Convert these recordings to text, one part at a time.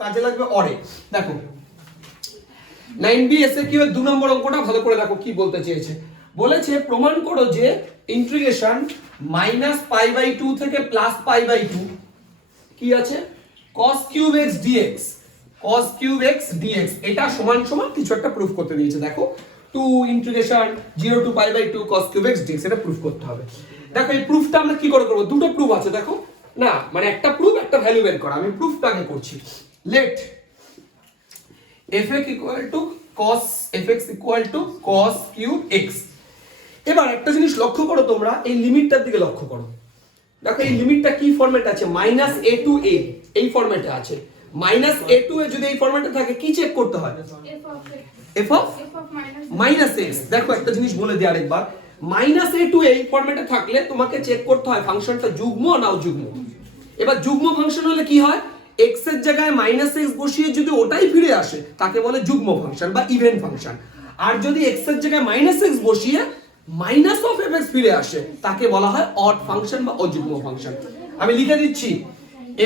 কাজে লাগবে অরে। দেখো 9b SAQ এর 2 নম্বর অঙ্কটা ভালো করে দেখো কি বলতে চেয়েছে। বলেছে প্রমাণ করো যে ইন্টিগ্রেশন -π/2 থেকে +π/2 কি আছে cos3x dx cos3x dx এটা সমান সমান কিছু একটা প্রুফ করতে দিয়েছে। দেখো 2 ইন্টিগ্রেশন 0 to π/2 cos3x dx এটা প্রুফ করতে হবে। দেখো এই প্রুফটা আমরা কি করে করব, দুটো প্রুফ আছে দেখো না, মানে একটা প্রুফ একটা ভ্যালু বের করা। আমি প্রুফটাকে করছি। Let fx equal to cos cube x। এবার একটা জিনিস লক্ষ্য করো, তোমরা এই লিমিটটার দিকে লক্ষ্য করো। দেখো এই লিমিটটা কি ফরম্যাটে আছে, -a to a এই ফরম্যাটে আছে। -a to a যদি এই ফরম্যাটে থাকে কি চেক করতে হয়, f of -x। দেখো একটা জিনিস বলে দিই আরেকবার, -a to a এই ফরম্যাটে থাকলে তোমাকে চেক করতে হয় ফাংশনটা যুগ্ম না অযুগ্ম। এবার যুগ্ম ফাংশন হলে কি হয়, x এর জায়গায় -x বসিয়ে যদি ওটাই ফিরে আসে তাকে বলে যুগ্ম ফাংশন বা ইভেন ফাংশন। আর যদি x এর জায়গায় -x বসিয়ে -fx ফিরে আসে তাকে বলা হয় অড ফাংশন বা অযুগ্ম ফাংশন। আমি লিখে দিচ্ছি,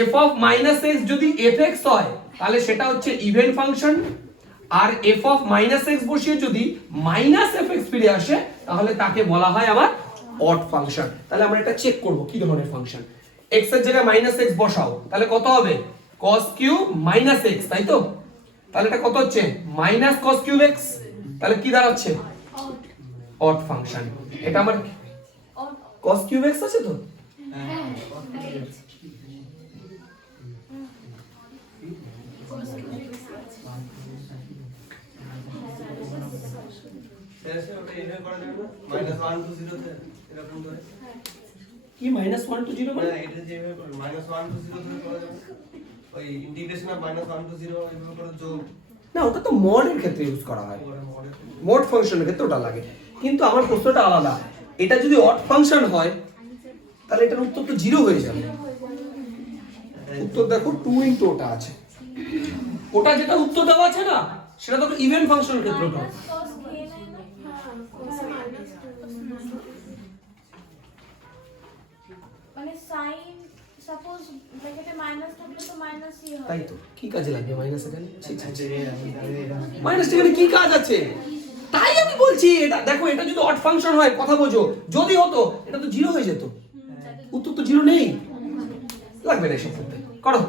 f of -x যদি fx হয় তাহলে সেটা হচ্ছে ইভেন ফাংশন, আর f of -x বসিয়ে যদি -fx ফিরে আসে তাহলে তাকে বলা হয় আমার অড ফাংশন। তাহলে আমরা এটা চেক করব কি ধরনের ফাংশন। x এর জায়গায় -x বসাও তাহলে কত হবে, cos কিউব -x, তাই তো? তাহলে এটা কত হচ্ছে -cos কিউব x, তাহলে কি দাঁড়াচ্ছে অড ফাংশন। এটা আমার cos কিউব x আছে তো, কি -1 to 0 মানে এটা যে -1 to 0 ধরে করা যাবে, ওই ইন্টিগ্রেশন অফ -1 to 0 এভাবে করে যোগ না, ওটা তো মডের ক্ষেত্রে ইউজ করা হয়, মড ফাংশনের ক্ষেত্রে ওটা লাগে। কিন্তু আমার প্রশ্নটা আলাদা, এটা যদি অড ফাংশন হয় তাহলে এটার উত্তর তো 0 হয়ে যাবে। উত্তর দেখো 2 ইনটু ওটা আছে, ওটা যেটা উত্তর দেওয়া আছে না সেটা তো ইভেন ফাংশনের ক্ষেত্রে ওটা। মানে sin সাপোজ ব্র্যাকেটে মাইনাস থাকলে তো মাইনাসই হবে। তাই তো, কি কাজে লাগবে মাইনাস এখানে? মাইনাস এখানে কি কাজ আছে? তাই আমি বলছি এটা দেখো, এটা যদি অড ফাংশন হয় কথা বোঝো, যদি হতো এটা তো 0 হয়ে যেত। উত্তর তো 0 নেই, লাগবে না এসব করতে, করো।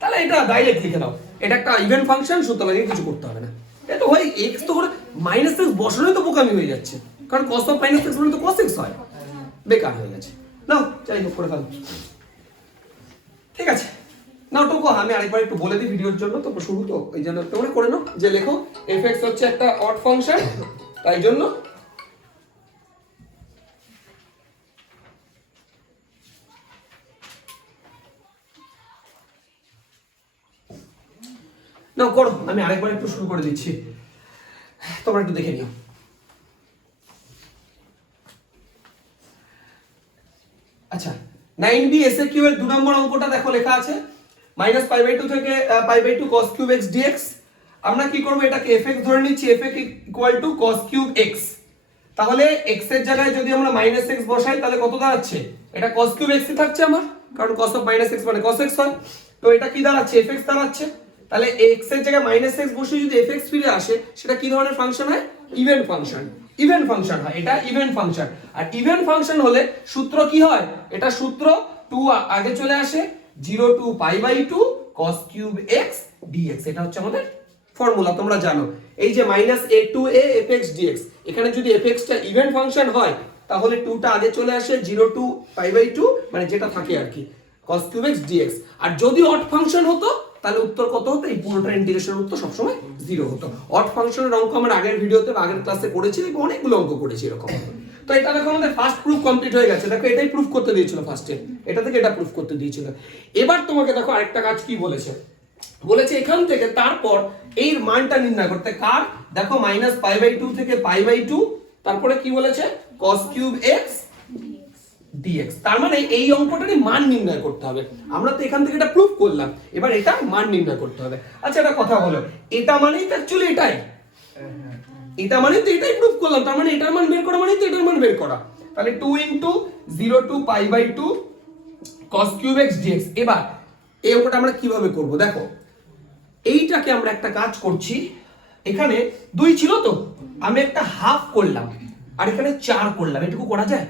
তাহলে এটা ডাইরেক্ট লিখে দাও, এটা একটা ইভেন ফাংশন, সুতরাং কিছু করতে হবে না। এটা তো হয় x তো করে -x বসানোই তো বোকামি হয়ে যাচ্ছে, কারণ cos of -x মানে তো cos x হয়, বেকার হয়ে গেছে। নাও যাই হোক করে ফেলো, ঠিক আছে। নাও টুকু আমি আরেকবার একটু বলে দিই ভিডিওর জন্য, তো শুরু তো এই জন্য তোমরা করে নাও যে লেখো fx হচ্ছে একটা অড ফাংশন, তাই জন্য নাও করো, আমি আরেকবার একটু শুরু করে দিচ্ছি, তোমরা একটু দেখে নিও। আচ্ছা 9b SAQ এর 2 নম্বর অঙ্কটা দেখো লেখা আছে -π/2 থেকে π/2 cos কিউব x dx। আমরা কি করব, এটাকে fx ধরে নিচ্ছি, fx equal to cos cube x। তাহলে x এর জায়গায় যদি আমরা -x বসাই তাহলে কত দাঁড়াচ্ছে, এটা cos কিউব x ই থাকছে আমার, কারণ cos of -x মানে cos x হয়। তো এটা কি দাঁড়াচ্ছে, fx দাঁড়াচ্ছে। তাহলে x এর জায়গায় -x বসিয়ে যদি fx ফিরে আসে সেটা কি ধরনের ফাংশন হয়, ইভেন ফাংশন। ইভেন ফাংশন হয়, এটা ইভেন ফাংশন। আর ইভেন ফাংশন হলে সূত্র কি হয়, এটা সূত্র 2 আগে চলে আসে, 0 to π/2 cos cube x dx, এটা হচ্ছে আমাদের ফর্মুলা, তোমরা জানো। এই যে -a to a fx dx, এখানে যদি fx টা ইভেন ফাংশন হয় তাহলে 2 টা আগে চলে আসে, 0 to π/2 মানে যেটা থাকে আর কি cos কিউব x dx। আর যদি অড ফাংশন হতো তাহলে উত্তর কত হতো, এই পুরোটা ইন্টিগ্রেশনের উত্তর সবসময় 0 হতো। অড ফাংশনের অঙ্ক আমরা আগের ভিডিওতে বা আগের ক্লাসে করেছি, এবং অনেকগুলো অঙ্ক করেছি এরকম। তো এটা দেখো আমাদের ফার্স্ট প্রুফ কমপ্লিট হয়ে গেছে। দেখো এটাই প্রুফ করতে দিয়েছিল ফার্স্টে, এটা থেকে এটা প্রুফ করতে দিয়েছিল। এবার তোমাকে দেখো আরেকটা কাজ কি বলেছে, বলেছে এখান থেকে তারপর এই মানটা নির্ণয় করতে, কার দেখো -π/2 থেকে π/2, তারপরে কি বলেছে cos কিউব x dx। তার মানে এই অঙ্কটারই মান নির্ণয় করতে হবে। আমরা তো এখান থেকে এটা প্রুফ করলাম, এবার এটা মান নির্ণয় করতে হবে। আচ্ছা একটা কথা বলো, এটা মানেই তো অ্যাকচুয়ালি এটাই, এটা মানে তো এটাই প্রুফ করলাম, তার মানে এটার মান বের করা মানে তো এটার মান বের করা। তাহলে 2 * 0 to π/2 cos cube x dx। এবার এই অঙ্কটা আমরা কিভাবে করব দেখো, এইটাকে আমরা একটা কাজ করছি, এখানে 2 ছিল তো, আমি একটা হাফ করলাম আর এখানে 4 করলাম, এটুকু করা যায়?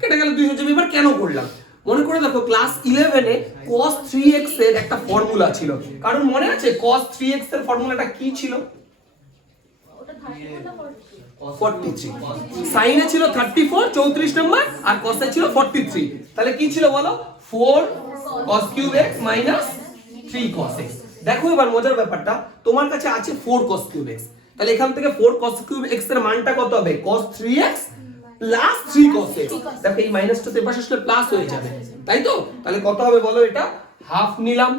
কেটে গেলে 2 হয়ে যাবে। এবার কেন করলাম মনে করে দেখো, ক্লাস 11 এ cos 3x এর একটা ফর্মুলা ছিল, কারণ মনে আছে cos 3x এর ফর্মুলাটা কি ছিল? ওটা 34 না 43। সাইনে ছিল 34 34 নম্বর, আর কসে ছিল 43। তাহলে কি ছিল বলো? 4 cos cube x minus 3 cos x। দেখো এবার মজার ব্যাপারটা, তোমার কাছে আছে 4 cos cube x, তাহলে এখান থেকে 4 cos cube x এর মানটা কত হবে? cos 3x plus 3 cos x। দেখো এই মাইনাসটা এর পাশে আসলে প্লাস হয়ে যাবে, তাই তো? তাহলে কত হবে বলো? এটা হাফ নিলাম,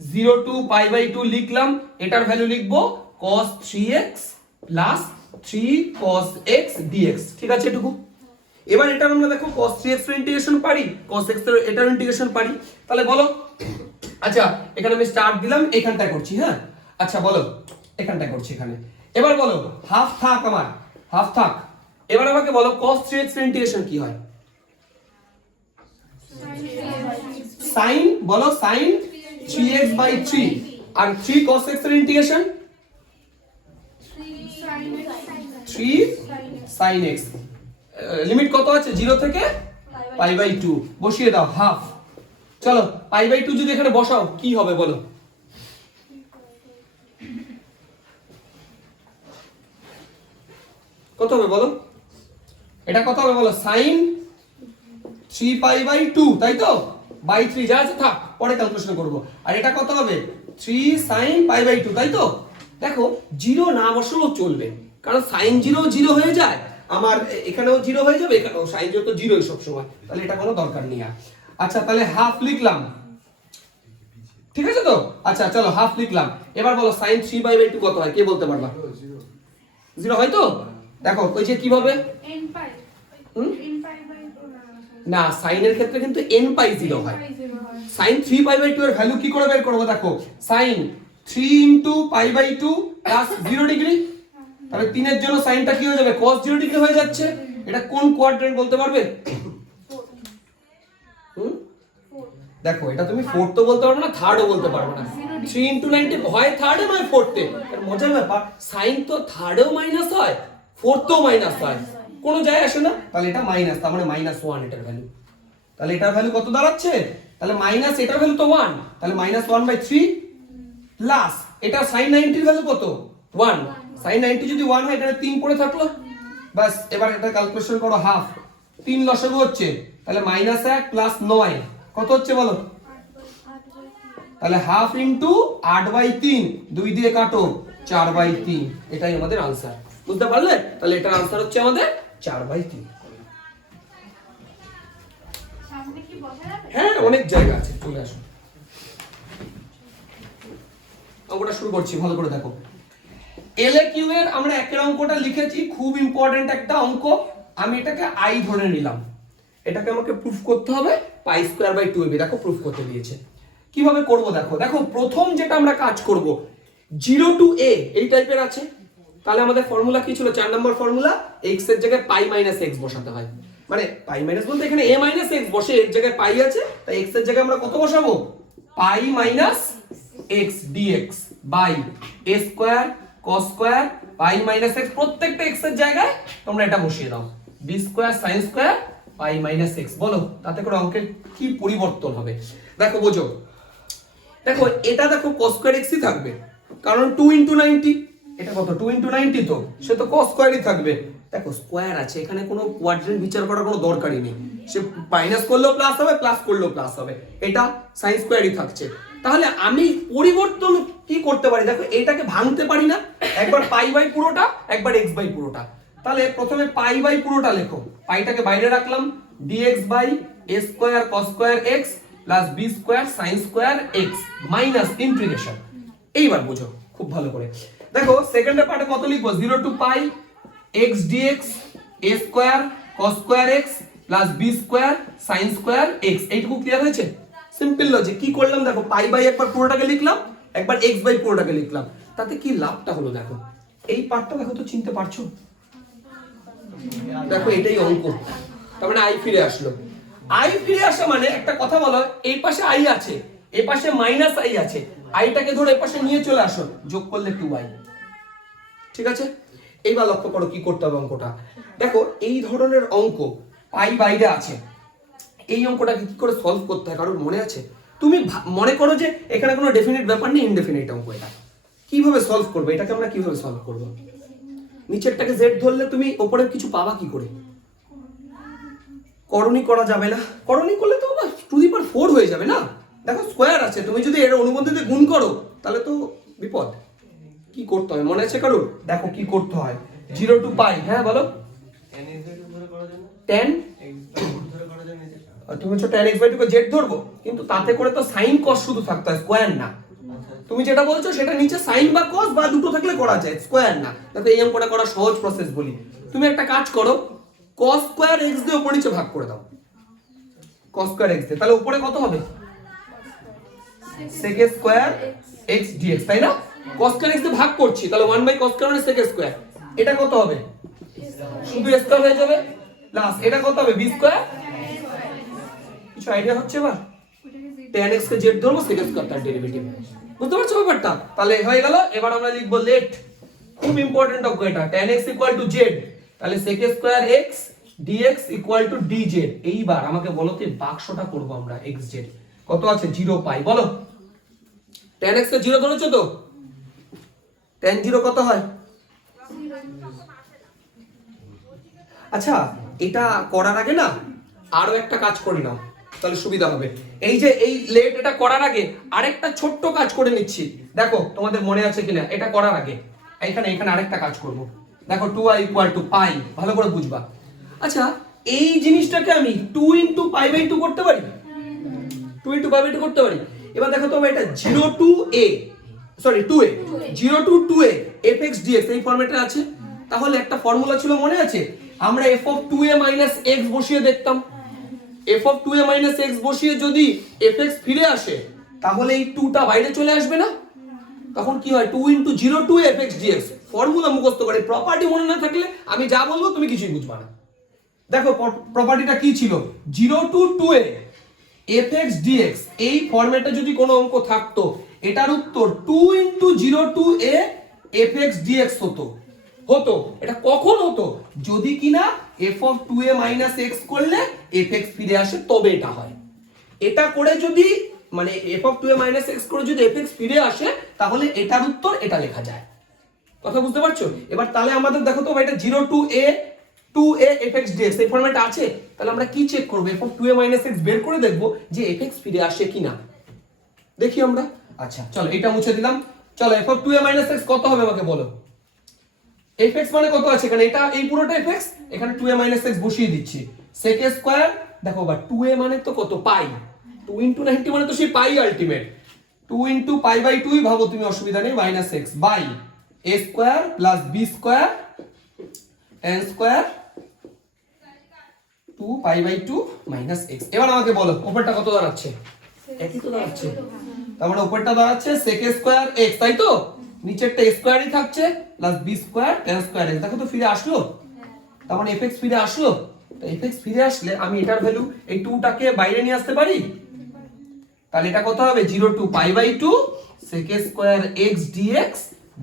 0 টু π/2 লিখলাম, এটার ভ্যালু লিখবো cos 3x plus 3 cos x dx। ঠিক আছে এটুকু? এবার এটা আমরা দেখো cos 3x এর ইন্টিগ্রেশন পারি, cos x এর এটার ইন্টিগ্রেশন পারি, তাহলে বলো। আচ্ছা এখানে আমি স্টার্ট দিলাম, এখানটা করছি, হ্যাঁ আচ্ছা বলো এখানটা করছি এখানে। এবার বলো হাফ থাক, আমার হাফ থাক। এবার আমাকে বলো cos 3x এর ইন্টিগ্রেশন কি হয়? sin, বলো sin 3x/3 আর 3 cos x এর ইন্টিগ্রেশন 3 sin x। লিমিট কত আছে? 0 থেকে π/2 বসিয়ে দাও, হাফ। চলো π/2 যদি এখানে বসাও কি হবে বলো? কত হবে বলো? এটা কত হবে বলো? sin 3π/2, তাই তো? বাই 3 যা আছে থাক, পরে ক্যালকুলেশন করব। আর এটা কত হবে? 3 sin π/2, তাই তো? দেখো 0 না বসালেও চলবে, কারণ sin 0 0 হয়ে যায়, আমার এখানেও 0 হয়ে যাবে, এখানেও sin 0 তো 0ই সব সময়, তাহলে এটা কোনো দরকার নেই আর। আচ্ছা তাহলে হাফ লিখলাম, ঠিক আছে তো? আচ্ছা চলো হাফ লিখলাম। এবার বলো sin 3π/2 কত হয়? কে বলতে পারবা? 0 হয় তো? দেখো ওই যে কিভাবে না, sin এর ক্ষেত্রে কিন্তু n/0 হয়। sin 3π/2 এর ভ্যালু কি করে বের করব? দেখো sin 3 π/2 0 ডিগ্রি, তাহলে 3 এর জন্য সাইনটা কি হয়ে যাবে? cos 0 ডিগ্রি হয়ে যাচ্ছে। এটা কোন কোয়াড্রেন্ট বলতে পারবে? দেখো এটা তুমি ফোর্থ তো বলতে পারবে না, থার্ডও বলতে পারবে না। 3 × 90 হয় থার্ডে নয় ফোর্থে। এর মজার ব্যাপার, সাইন তো থার্ডেও মাইনাস হয়, ফোর্থেও মাইনাস হয়, কোনো যায় আসে না। তাহলে এটা মাইনাস, তার মানে -1 এটার ভ্যালু। তাহলে এটার ভ্যালু কত দাঁড়াচ্ছে? তাহলে মাইনাস, এটার ভ্যালু তো 1, তাহলে -1/3 প্লাস এটা sin 90 এর ভ্যালু কত? 1। sin 90 যদি 1 হয়, এটা 3 পড়ে থাকলো, বাস। এবার এটা ক্যালকুলেশন করো, হাফ 3 লসাগু হচ্ছে, তাহলে -1 প্লাস 9 কত হচ্ছে বলো? তাহলে হাফ ইনটু 8/3, 2 দিয়ে কাটো 4/3, এটাই আমাদের আনসার। বুঝতে পারলে? তাহলে এটার আনসার হচ্ছে আমাদের 4/3। সামনে কি বসা যাবে? হ্যাঁ অনেক জায়গা আছে, চলে আসো। অঙ্কটা শুরু করছি, ভালো করে দেখো। LAQ এর আমরা একের অঙ্কটা লিখেছি, খুব ইম্পর্টেন্ট একটা অঙ্ক। আমি এটাকে i ধরে নিলাম, এটাকে আমাকে প্রুফ করতে হবে π²/2ab। দেখো প্রুফ করতে দিয়েছে, কিভাবে করব দেখো। দেখো প্রথম যেটা আমরা কাজ করব, 0 to a এই টাইপের আছে, তাহলে আমাদের ফর্মুলা কি ছিল? 4 নম্বর ফর্মুলা, x এর জায়গায় π - x বসাতে হয়। মানে π - বলতে এখানে a - x বসে, এর জায়গায় π আছে, তাই x এর জায়গায় আমরা কত বসাবো? π - x dx by a square cos square π - x, প্রত্যেকটা x এর জায়গায় তোমরা এটা বসিয়ে দাও, b square sin square π - x। বলো তাতে করে অঙ্কের কি পরিবর্তন হবে? দেখো বোঝো, দেখো এটা দেখো cos স্কয়ার x ই থাকবে, কারণ 2 × 90, এটা কত? 2 × 90, তো সে তো cos স্কয়ারই থাকবে। দেখো স্কয়ার আছে, এখানে কোনো কোয়াড্রেন্ট বিচার করার কোনো দরকারই নেই, সে মাইনাস করলেও প্লাস হবে, প্লাস করলেও প্লাস হবে, এটা sin স্কয়ারই থাকছে। তাহলে আমি পরিবর্তন কি করতে পারি? দেখো এটাকে ভাঙতে পারি না, একবার π/, পুরোটা, একবার x/, পুরোটা। তাহলে প্রথমে π/, পুরোটা লেখো, পাইটাকে বাইরে রাখলাম, dx a square cos square x plus b square sin square x minus integration. এইবার বুঝো খুব ভালো করে, দেখো সেকেন্ডের পার্টে কত লিখবো? 0 to π x dx a square cos square x plus b square sin square x। এইটুকু ক্লিয়ার হয়েছে? Simple logic. কি করলাম দেখো, π/, একবার পুরোটাকে লিখলাম, একবার x/, পুরোটাকে লিখলাম, তাতে কি লাভটা হলো দেখো। এই পার্টটা দেখো তো, চিনতে পারছো? দেখো এটাই অঙ্ক, তার মানে i ফিরে আসলো। আই ফিরে আসা মানে একটা কথা বলো, এই পাশে আই আছে, এই পাশে মাইনাস আই আছে, আইটাকে ধরে এই পাশে নিয়ে চলে আসো, যোগ করলে 2i। ঠিক আছে, এইবার লক্ষ্য করো কি করতে হবে অঙ্কটা। দেখো এই ধরনের অঙ্ক পাই বাইরে আছে, এই অঙ্কটাকে কি করে সলভ করতে হয় কারোর মনে আছে? তুমি মনে করো যে এখানে কোনো ডেফিনিট ব্যাপার নেই, ইনডেফিনিট অঙ্ক, এটা কিভাবে সলভ করবে? এটাকে আমরা কিভাবে সলভ করব? নিচেরটাকে জেড ধরলে তুমি উপরে কিছু পাবা কি করে? করণী করা যাবে না, করণী করলে তো 2^4 হয়ে যাবে না। দেখো স্কোয়ার আছে, তুমি যদি এর অনুবন্ধীতে গুণ করো তাহলে তো বিপদ। কি করতে হয় মনে আছে কারোর? দেখো কি করতে হয়, 0 to পাই, হ্যাঁ বলো। tan x by 2 ধরে করা যায় না? tan x by 2 ধরে করা যায় নিচে? তুমি হচ্ছে tan x by 2 K Z ধরবো, কিন্তু তাতে করে তো সাইন কস শুধু থাকতে হয়, স্কোয়ার না। তুমি যেটা বলছো সেটা নিচে সাইন বা কস বা দুটো থাকলে করা যায়, স্কোয়ার না। দেখো এই অঙ্কটা করা সহজ প্রসেস বলি। তুমি একটা কাজ করো, cos স্কয়ার x দিয়ে উপর নিচে ভাগ করে দাও, cos স্কয়ার x দিয়ে, তাহলে উপরে কত হবে? sec স্কয়ার x dx, তাই না? cos স্কয়ার x দিয়ে ভাগ করছি, তাহলে 1/cos স্কয়ার মানে sec স্কয়ার। এটা কত হবে? শুধু স্কয়ার হয়ে যাবে, প্লাস এটা কত হবে? b square. কিছু আইডিয়া হচ্ছে এবার? tan x কে z ধরবো, sec স্কয়ার তার ডেরিভেটিভ, বুঝতে পারছো ব্যাপারটা? তাহলে হয়ে গেল। এবার আমরা লিখবো লেট, খুব ইম্পর্টেন্ট অঙ্ক এটা, tan x = z, তাহলে sec square x dx = dz। এইবার আমাকে বলো তো বাক্সটা করব আমরা xz, কত আছে? 0 পাই, বলো। tan x কে 0 ধরেছো তো, tan 0 কত হয়? আচ্ছা, এটা করার আগে না আরো একটা কাজ করে নাও, তাহলে সুবিধা হবে। এই যে এই লেট, এটা করার আগে আরেকটা ছোট্ট কাজ করে নিচ্ছি, দেখো তোমাদের মনে আছে কিনা। এটা করার আগে এখানে আরেকটা কাজ করব। দেখো 2i = পাই, ভালো করে বুঝবা। আচ্ছা, এই জিনিসটাকে আমি 2 × π/2 করতে পারি, 2 × π/2 করতে পারি। এবার দেখো তো এটা 0 to a, sorry 2a, 0 to 2a fx dx এই ফরম্যাটে আছে। তাহলে একটা ফর্মুলা ছিল মনে আছে, আমরা f(2a - x) বসিয়ে দেখতাম। f(2a - x) বসিয়ে যদি fx ফিরে আসে তাহলে এই 2টা বাইরে চলে আসবে না? তখন কি হয়? 2 × 0 to fx dx। ফর্মুলা মুখস্থ করে, প্রপার্টি মনে না থাকলে আমি যা বলবো তুমি কিছুই বুঝবা না। দেখো প্রপার্টিটা কি ছিল, 0 to 2a fx dx। এই ফরম্যাটে যদি কোনো অঙ্ক থাকতো এটার উত্তর 2 × 0 to a fx dx হতো। এটা কখন হতো? যদি কিনা f(2a - x) করলে fx ফিরে আসে, তবে এটা হয়। এটা করে যদি মানে f(2a - x) করে যদি fx ফিরে আসে তাহলে এটার উত্তর এটা লেখা যায়। কথা বুঝতে পারছো? এবার তাহলে আমাদের দেখো তো এটা 0 to a fx dx এই ফরম্যাটে আছে। তাহলে আমরা কি চেক করব? f(2a - x) বের করে দেখব যে fx ফিরে আসে কিনা, দেখি আমরা। আচ্ছা চলো এটা মুছে দিলাম। চলো f(2a - x) কত হবে আমাকে বলো। fx মানে কত আছে এখানে? এটা এই পুরোটা fx, এখানে 2a - x বসিয়ে দিচ্ছি। sec স্কয়ার, দেখো বা 2a মানে তো কত? পাই। 2 × 90 মানে তো সেই পাই আলটিমেট। 2 × π/2 ভাবো তুমি, অসুবিধা নেই, -x by a square plus b square n square 2 π/2 - x। এবার আমাকে বলো উপরটা কত দাঁড়াচ্ছে? একই তো দাঁড়াচ্ছে। তার মানে উপরটা দাঁড়াচ্ছে sec স্কয়ার x, তাই তো? নিচেরটা স্কয়ারই থাকছে plus b square tan square x। দেখো তো ফিরে আসলো, তার মানে fx ফিরে আসলো। তো fx ফিরে আসলে আমি এটার ভ্যালু এই 2টাকে বাইরে নিয়ে আসতে পারি। তাহলে এটা কত হবে? 0 to π/2 sec square x dx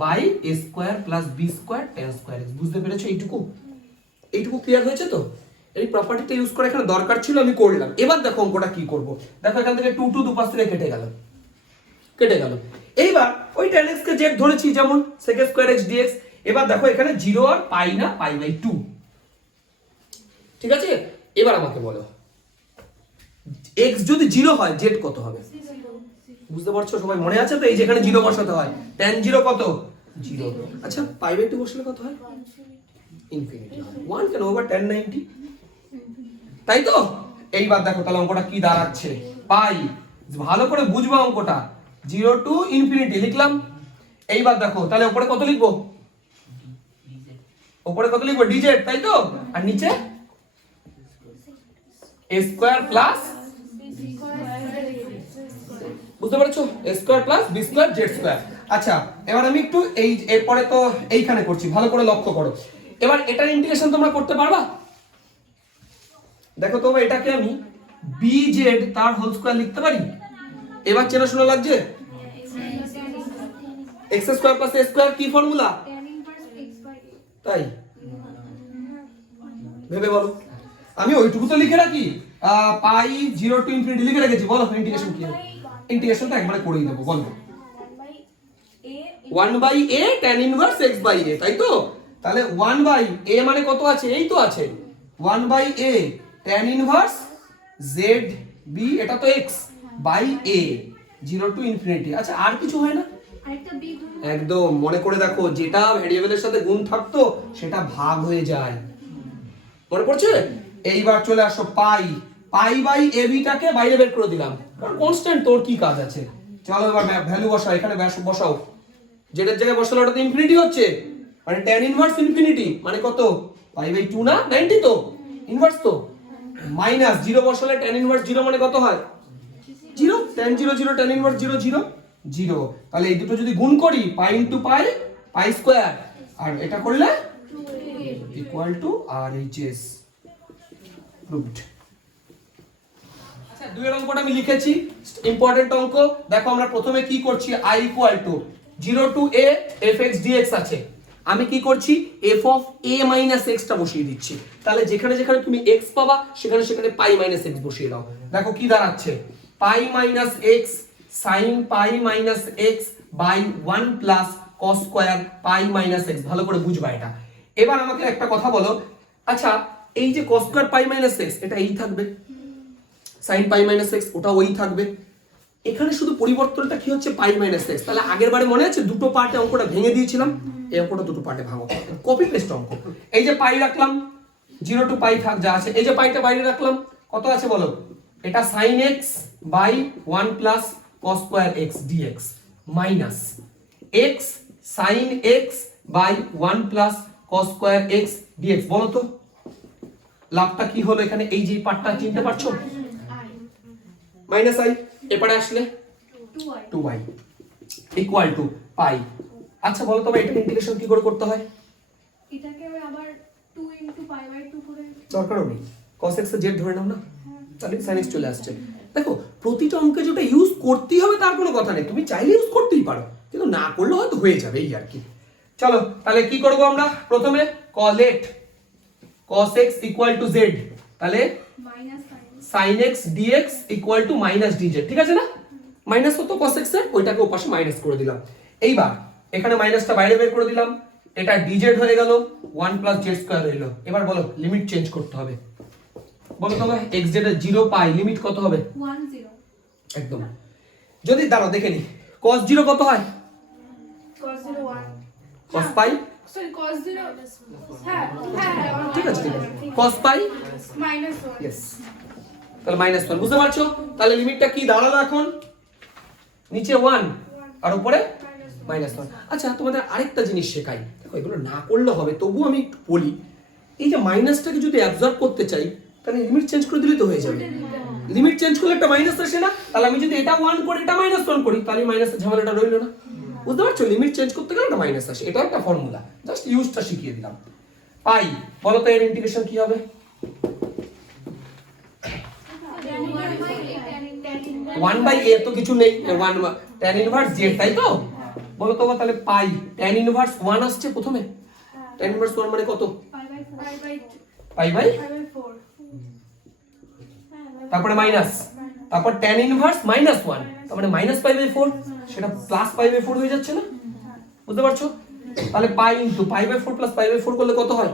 by a square plus b square tan square x। বুঝতে পেরেছো? এইটুকু ক্লিয়ার হয়েছে তো? এই প্রপার্টিটা ইউজ করে এখানে দরকার ছিল, আমি করলাম। এবার দেখো অঙ্কটা কি করব। দেখো এখান থেকে 2 দুপাশ থেকে কেটে গেল। এইবার ওই tan x কে z ধরেছি যেমন sec স্কয়ার x dx। এবার দেখো এখানে 0 আর পাই না, π/2, ঠিক আছে? এবার আমাকে বলো x যদি 0 হয় z কত হবে? বুঝতে পারছো সবাই? মনে আছে তো? এই যেখানে 0 বসাতে হয়, tan 0 কত? 0। আচ্ছা π/2 বসলে কত হয়? ইনফিনিটি। 1 কেন ওভার tan 90, তাই তো? এইবার দেখো তাহলে অঙ্কটা কি দাঁড়াচ্ছে, পাই। ভালো করে বুঝবা অঙ্কটা, 0 to ইনফিনিটি লিখলাম। এইবার দেখো তাহলে উপরে কত লিখবো? উপরে কত লিখবো? dz, তাই তো? আর নিচে a স্কয়ার প্লাস, বুঝতে পারছো? a square plus b square z square. আচ্ছা এবার আমি একটু এই এরপরে তো এইখানে করছি, ভালো করে লক্ষ্য করো। এবার এটার ইন্টিগ্রেশন তোমরা করতে পারবা? দেখো তো এটাকে আমি bz তার হোল স্কয়ার লিখতে পারি? এবার চেনাশোনা লাগছে? x square plus a square কি formula? tan inverse x by a তাই ভেবে বলো। আমি ওইটুকু তো লিখে রাখি, পাই 0 টু ইনফিনিটি লিখে রেখেছি। বলো ইন্টিগ্রেশন কি হবে? ইন্টিগ্রেশন তো একবারে করেই দেবো। বলো 1 by a 1 by a tan inverse x by a, তাই তো? তাহলে 1 বাই a মানে কত আছে? এই তো আছে 1 by a tan inverse z b, এটা তো x by a 0 to infinity. আচ্ছা আর কিছু হয় না? আরেকটা b গুণ একদম মনে করে দেখো, যেটা ভেরিয়েবলের সাথে গুণ থাকতো সেটা ভাগ হয়ে যায়। মনে পড়ছে? এইবার চলে আসো পাই বাই ab টাকে বাইরে বের করে দিলাম, কারণ কনস্ট্যান্ট, তোর কি কাজ আছে? চলো এবার ভ্যালু বসাও, এখানে বসাও, যেটার জায়গায় বসালে ওটা তো ইনফিনিটি হচ্ছে, মানে tan ইনভার্স ইনফিনিটি মানে কত? পাই বাই 2 না 90 তো ইনভার্স তো, মাইনাস 0 বসালে tan ইনভার্স 0 মানে কত হয়? 0, tan 0 0 tan ইনভার্স 0 0 0। তাহলে এই দুটো যদি গুণ করি পাই ইনটু পাই, পাই স্কয়ার, আর এটা করলে ইকুয়াল টু RHS প্রুভড। আচ্ছা দুইয়ের অঙ্কটা আমি লিখেছি, ইম্পর্টেন্ট অঙ্ক। দেখো আমরা প্রথমে কি করছি, i equal to 0 to a fx dx আছে। আমি কি করছি, f of a minus x টা বসিয়ে দিচ্ছি। তাহলে যেখানে যেখানে তুমি x পাবা সেখানে সেখানে পাই মাইনাস x বসিয়ে দাও। দেখো কি দাঁড়াচ্ছে, pi minus x sin pi minus x by 1 plus cos square pi minus x। ভালো করে বুঝবা এটা। এবার আমাকে একটা কথা বলো, আচ্ছা এই যে cos square pi minus x এটা এই থাকবে, sin পাই মাইনাস x ওটা ওই থাকবে, এখানে শুধু পরিবর্তনটা কি হচ্ছে, পাই মাইনাস x। তাহলে আগের বারে মনে আছে দুটো পার্টে অঙ্কটা ভেঙে দিয়েছিলাম, এই অঙ্কটা দুটো পার্টে ভাঙো, কপি পেস্ট অঙ্ক। এই যে পাই রাখলাম 0 টু পাই থাক যা আছে, এই যে পাইটা বাইরে রাখলাম, কত আছে বলো? এটা sin x by 1 plus cos square x dx minus x sin x by 1 plus cos square x dx। বলো তো লাভটা কি হলো এখানে? এই যে পার্টটা চিনতে পারছো, মাইনাস i, এপারে আসলে 2y ইকুয়াল টু পাই। আচ্ছা বলো তবে এটা ইন্টিগ্রেশন কি করে করতে হয়? এটাকে আবার 2 ইনটু পাই বাই 2 করে দরকারও নেই, cos x এর z ধরে নাও না, তাহলে sin x চলে আসছে। দেখো প্রতিটা অঙ্কে যেটা ইউজ করতেই হবে তার কোনো কথা নেই, তুমি চাইলে ইউজ করতেই পারো, কিন্তু না করলে হয়তো হয়ে যাবে এই আর কি। চলো তাহলে কি করব আমরা, প্রথমে let cos x equal to z, তাহলে minus sin x dx equal two minus dz, ঠিক আছে না? মাইনাস হতো cos x এর, ওইটাকে ওপাশে মাইনাস করে দিলাম। এইবার এখানে মাইনাসটা বাইরে বের করে দিলাম, এটা dz হয়ে গেল 1 প্লাস z স্কয়ার হলো। এবার বলো লিমিট চেঞ্জ করতে হবে, বলো তো x z এর 0 পাই লিমিট কত হবে? 1 0 একদম। যদি দাঁড়াও দেখে নি, cos 0 কত হয়? cos 0 1 cos পাই, সরি cos 0 হ্যাঁ হ্যাঁ ঠিক আছে ঠিক আছে, cos পাই মাইনাস 1 यस, তাহলে মাইনাস 1, বুঝতে পারছো? তাহলে লিমিটটা কি দাঁড়ালো এখন? নিচে 1 আর উপরে মাইনাস 1। আচ্ছা তোমাদের আরেকটা জিনিস শেখাই, দেখো এগুলো না করলে হবে, তবুও আমি একটু বলি। এই যে মাইনাসটাকে যদি অ্যাবজর্ব করতে চাই তাহলে লিমিট চেঞ্জ করে দিলে তো হয়ে যাবে। লিমিট চেঞ্জ করলে একটা মাইনাস আসে না? তাহলে আমি যদি এটা 1 করি এটা মাইনাস 1 করি তাহলে মাইনাসের ঝামেলাটা রইলো না, বুঝতে পারছো? লিমিট চেঞ্জ করতে গেলে একটা মাইনাস আসে, এটা একটা ফর্মুলা, জাস্ট ইউজটা শিখিয়ে দিলাম। পাই, বলো তো এর ইন্টিগ্রেশন কি হবে? 1 বাই a তো কিছু নেই, 1 tan ইনভার্স z, তাই তো? বলো তো তাহলে পাই tan ইনভার্স 1 আসছে প্রথমে, tan ইনভার্স 1 মানে কত? পাই বাই 4 তারপরে মাইনাস, তারপর tan ইনভার্স মাইনাস 1, তার মানে মাইনাস পাই বাই 4, সেটা প্লাস পাই বাই 4 হয়ে যাচ্ছে না? বুঝতে পারছো? তাহলে pi into pi by 4 plus pi by 4 করলে কত হয়?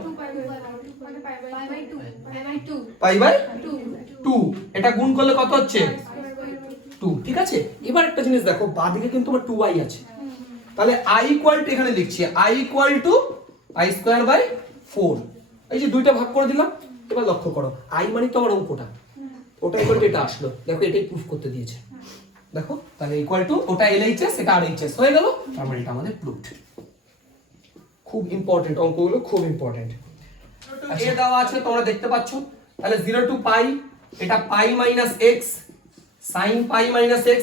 পাই বাই 2, এটা গুণ করলে কত হচ্ছে? 2, ঠিক আছে? এবার একটা জিনিস দেখো, বাঁদিকে কিন্তু আমার 2y আছে, তাহলে i ইকুয়াল টু এখানে লিখছি i equal to i square by 4। এই যে দুইটা ভাগ করে দিলাম। এবার লক্ষ্য করো i মানে তো আমার অঙ্কটা, ওটা ইকুয়াল টু এটা আসলো, দেখো এটাই প্রুফ করতে দিয়েছে, দেখো তাহলে ইকুয়াল টু ওটা LHS এটা RHS হয়ে গেল, তার মানে এটা আমাদের প্রুফড। খুব ইম্পর্টেন্ট অঙ্কগুলো, খুব ইম্পর্টেন্ট। এ দেওয়া আছে তোমরা দেখতে পাচ্ছ, তাহলে 0 টু পাই, এটা পাই minus x sin pi minus x,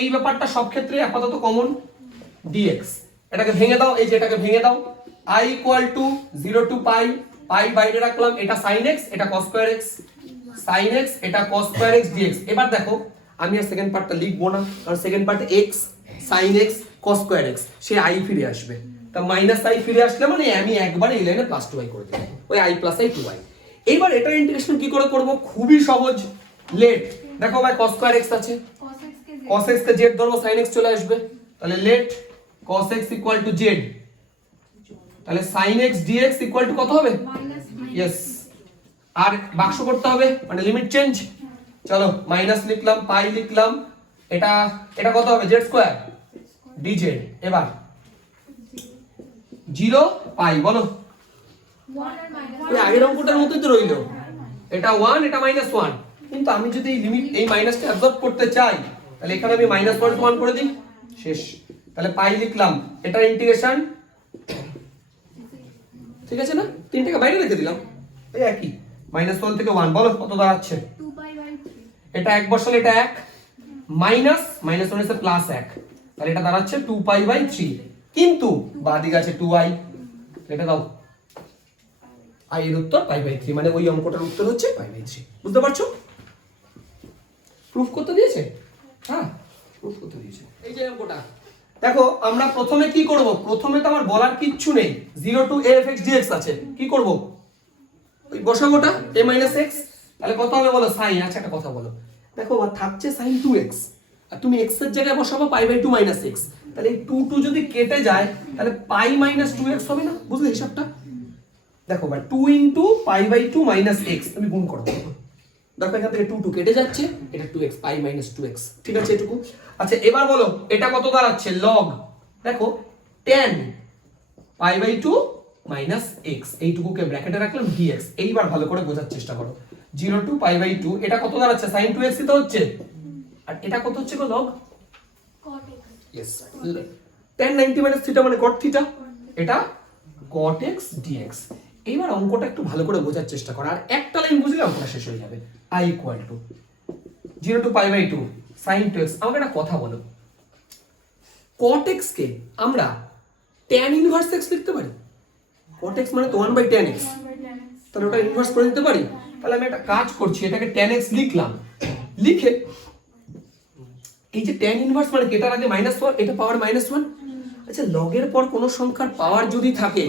এই ব্যাপারটা সব ক্ষেত্রে আপাতত কমন dx। এটাকে ভেঙে দাও, এই যে এটাকে ভেঙে দাও, i ইকুয়াল টু 0 টু পাই, পাই বাইরে রাখলাম, এটা sin x এটা cos square x sin x, এটা cos স্কয়ার x dx। এবার দেখো আমি আর সেকেন্ড পার্টটা লিখবো না, কারণ সেকেন্ড পার্টে x sin x cos square x say i ফিরে আসবে, তা মাইনাস i ফিরে আসলে মানে আমি একবারে এই লাইনে প্লাস 2i করে দেব, ওই i প্লাস i 2i। এইবার এটার ইন্টিগ্রেশন কি করে করব? খুবই সহজ, লেট দেখো ভাই cos স্কয়ার x আছে, cos x কে z ধরবো, sin x চলে আসবে, তাহলে let cos x equal to z, তাহলে sin x dx equal to কত হবে? ইয়েস, আর বাক্স করতে হবে মানে লিমিট চেঞ্জ। চলো মাইনাস লিখলাম, পাই লিখলাম, এটা এটা কত হবে? z square dz। এবার 0 পাই, বলো ওই আগের অঙ্কটার মতোই তো রইলো, এটা 1 এটা -1, কিন্তু আমি যদি এই লিমিট এই মাইনাসটা অ্যাবজর্ব করতে চাই তাহলে এখানে আমি -1 করে দিই, শেষ। তাহলে পাই লিখলাম, এটা ইন্টিগ্রেশন, ঠিক আছে না? তিনটাকে বাইরে রেখে দিলাম, এই একই, -1 থেকে 1, বলো কত দাঁড়াচ্ছে? 2π/3 এটা এক বসালে এটা 1, মাইনাস -1 এর প্লাস 1, তাহলে এটা দাঁড়াচ্ছে 2π/3, কিন্তু বাদিকে আছে 2i, এটা দাও, i এর উত্তর π/3, মানে ওই অঙ্কটার উত্তর হচ্ছে π/3। বুঝতে পারছো? প্রুফ করতে দিয়েছে, হ্যাঁ প্রুফ করতে দিয়েছে। এই যে অঙ্কটা দেখো, আমরা প্রথমে কি করব? প্রথমে তো আমার বলার কিচ্ছু নেই, 0 to a f x dx আছে, কি করব? ওই বসাবোটা a - x, তাহলে কত হবে বলো? sin। আচ্ছা একটা কথা বলো, দেখো থাকছে sin 2x, আর তুমি x এর জায়গায় বসাবো π/2 - x, তাহলে এই 2 যদি কেটে যায় তাহলে π - 2x হবে না? বুঝলে হিসাবটা? দেখো ভাই 2 × π/2 - x তুমি গুণ করো, দেখো এখান থেকে 2 কেটে যাচ্ছে, এটা 2x, π - 2x, ঠিক আছে এটুকু। আচ্ছা এবার বলো এটা কত দাঁড়াচ্ছে? log, দেখো tan π/2 - x, এইটুকুকে ব্র্যাকেটে রাখলাম dx। এইবার ভালো করে বোঝার চেষ্টা করো, 0 to π/2, এটা কত দাঁড়াচ্ছে? sin 2x তো হচ্ছে, আর এটা কত হচ্ছে গো? log, cot x yes, tan 90 - θ মানে cot θ, এটা cot x dx। এইবার অঙ্কটা একটু ভালো করে বোঝার চেষ্টা করো, আর একটা লাইন বুঝলে অঙ্কটা শেষ হয়ে যাবে। i = 0 to π/2 sin 2x। আমাকে একটা কথা বলো, cot x কে আমরা tan ইনভার্স x লিখতে পারি? cot x মানে তো 1/tan x, তাহলে ওটা ইনভার্স করে দিতে পারি। তাহলে আমি একটা কাজ করছি, এটাকে tan x লিখলাম, লিখে এই যে tan ইনভার্স মানে এটার আগে -1, এটা পাওয়ার -1। আচ্ছা log এর পর কোন সংখ্যার পাওয়ার যদি থাকে,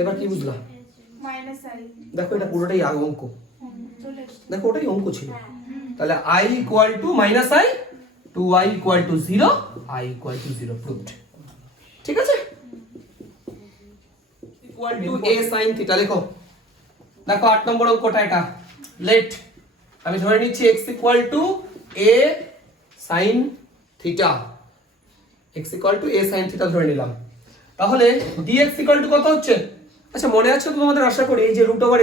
এবার কি বুঝলা? -i দেখো এটা পুরোটাই অঙ্ক, চলে এসেছে। দেখো ওটাই অঙ্ক ছিল। তাহলে i = -i, 2i = 0, i = 0, proved. ঠিক আছে? ইকুয়াল টু a sin θ লেখো। দেখো 8 নম্বর অঙ্কটা এটা, লেট আমি ধরে নিচ্ছি x = a sin θ, x = a sin θ ধরে নিলাম। তাহলে dx = কত হচ্ছে? আচ্ছা মনে আছে তো তোমাদের, আশা করি এই যে √(a²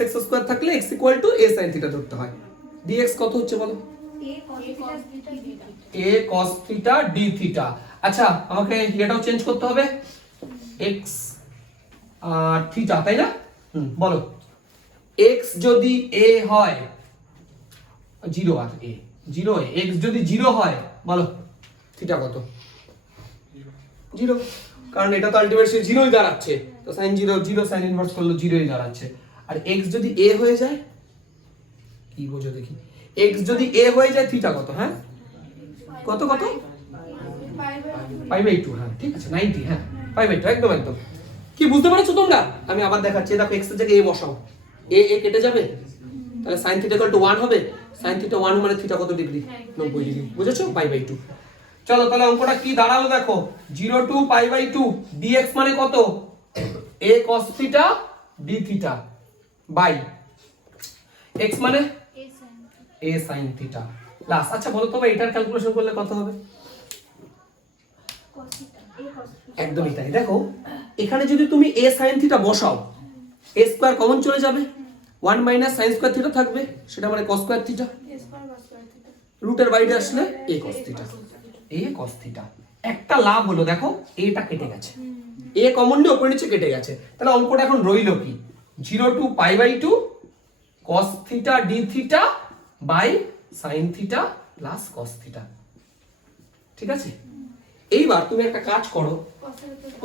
- x² থাকলে x = a sin θ ধরতে হয়। dx কত হচ্ছে বলো? a cos θ dθ। আচ্ছা আমাকে এটাও চেঞ্জ করতে হবে, x আর θ, তাই না? বলো x যদি a হয় 0, আর a 0, x যদি 0 হয় বলো θ কত? 0, কারণ এটা তো আলটিমেটলি 0ই দাঁড়াচ্ছে, তো sin 0 0 sin ইনভার্স করলে 0ই দাঁড়াচ্ছে। আর x যদি a হয়ে যায়, কি বোঝো দেখি, x যদি a হয়ে যায় θ কত? হ্যাঁ কত কত? π/2, হ্যাঁ ঠিক আছে 90, হ্যাঁ π/2, একদম একদম। কি বুঝতে পারছো তোমরা? আমি আবার দেখাচ্ছি, দেখো x এর জায়গায় a বসাও, a কেটে যাবে, তাহলে sin θ = 1 হবে, sin θ 1 মানে θ কত ডিগ্রি? 90 ডিগ্রি, বুঝেছো? π/2। চলো তাহলে অঙ্কটা কি দাঁড়ালো দেখো, 0 to π/2 dx মানে কত? a cos θ dθ by x মানে a sin θ প্লাস। আচ্ছা বলো তো ভাই এটার ক্যালকুলেশন করলে কত হবে? একদমই তাই। দেখো এখানে যদি তুমি a sin θ বসাও, a স্কয়ার কমন চলে যাবে, 1 - sin স্কয়ার θ থাকবে, সেটা মানে cos স্কয়ার θ, রুটের বাইরে আসলে a cos θ, a cos θ। একটা লাভ হলো, দেখো এটা কেটে গেছে, a কমন নিয়ে উপরে নিচে কেটে গেছে, তাহলে অঙ্কটা এখন রইলো কি? 0 to π/2 cos θ dθ by sin θ plus cos θ। ঠিক আছে? এইবার তুমি একটা কাজ করো,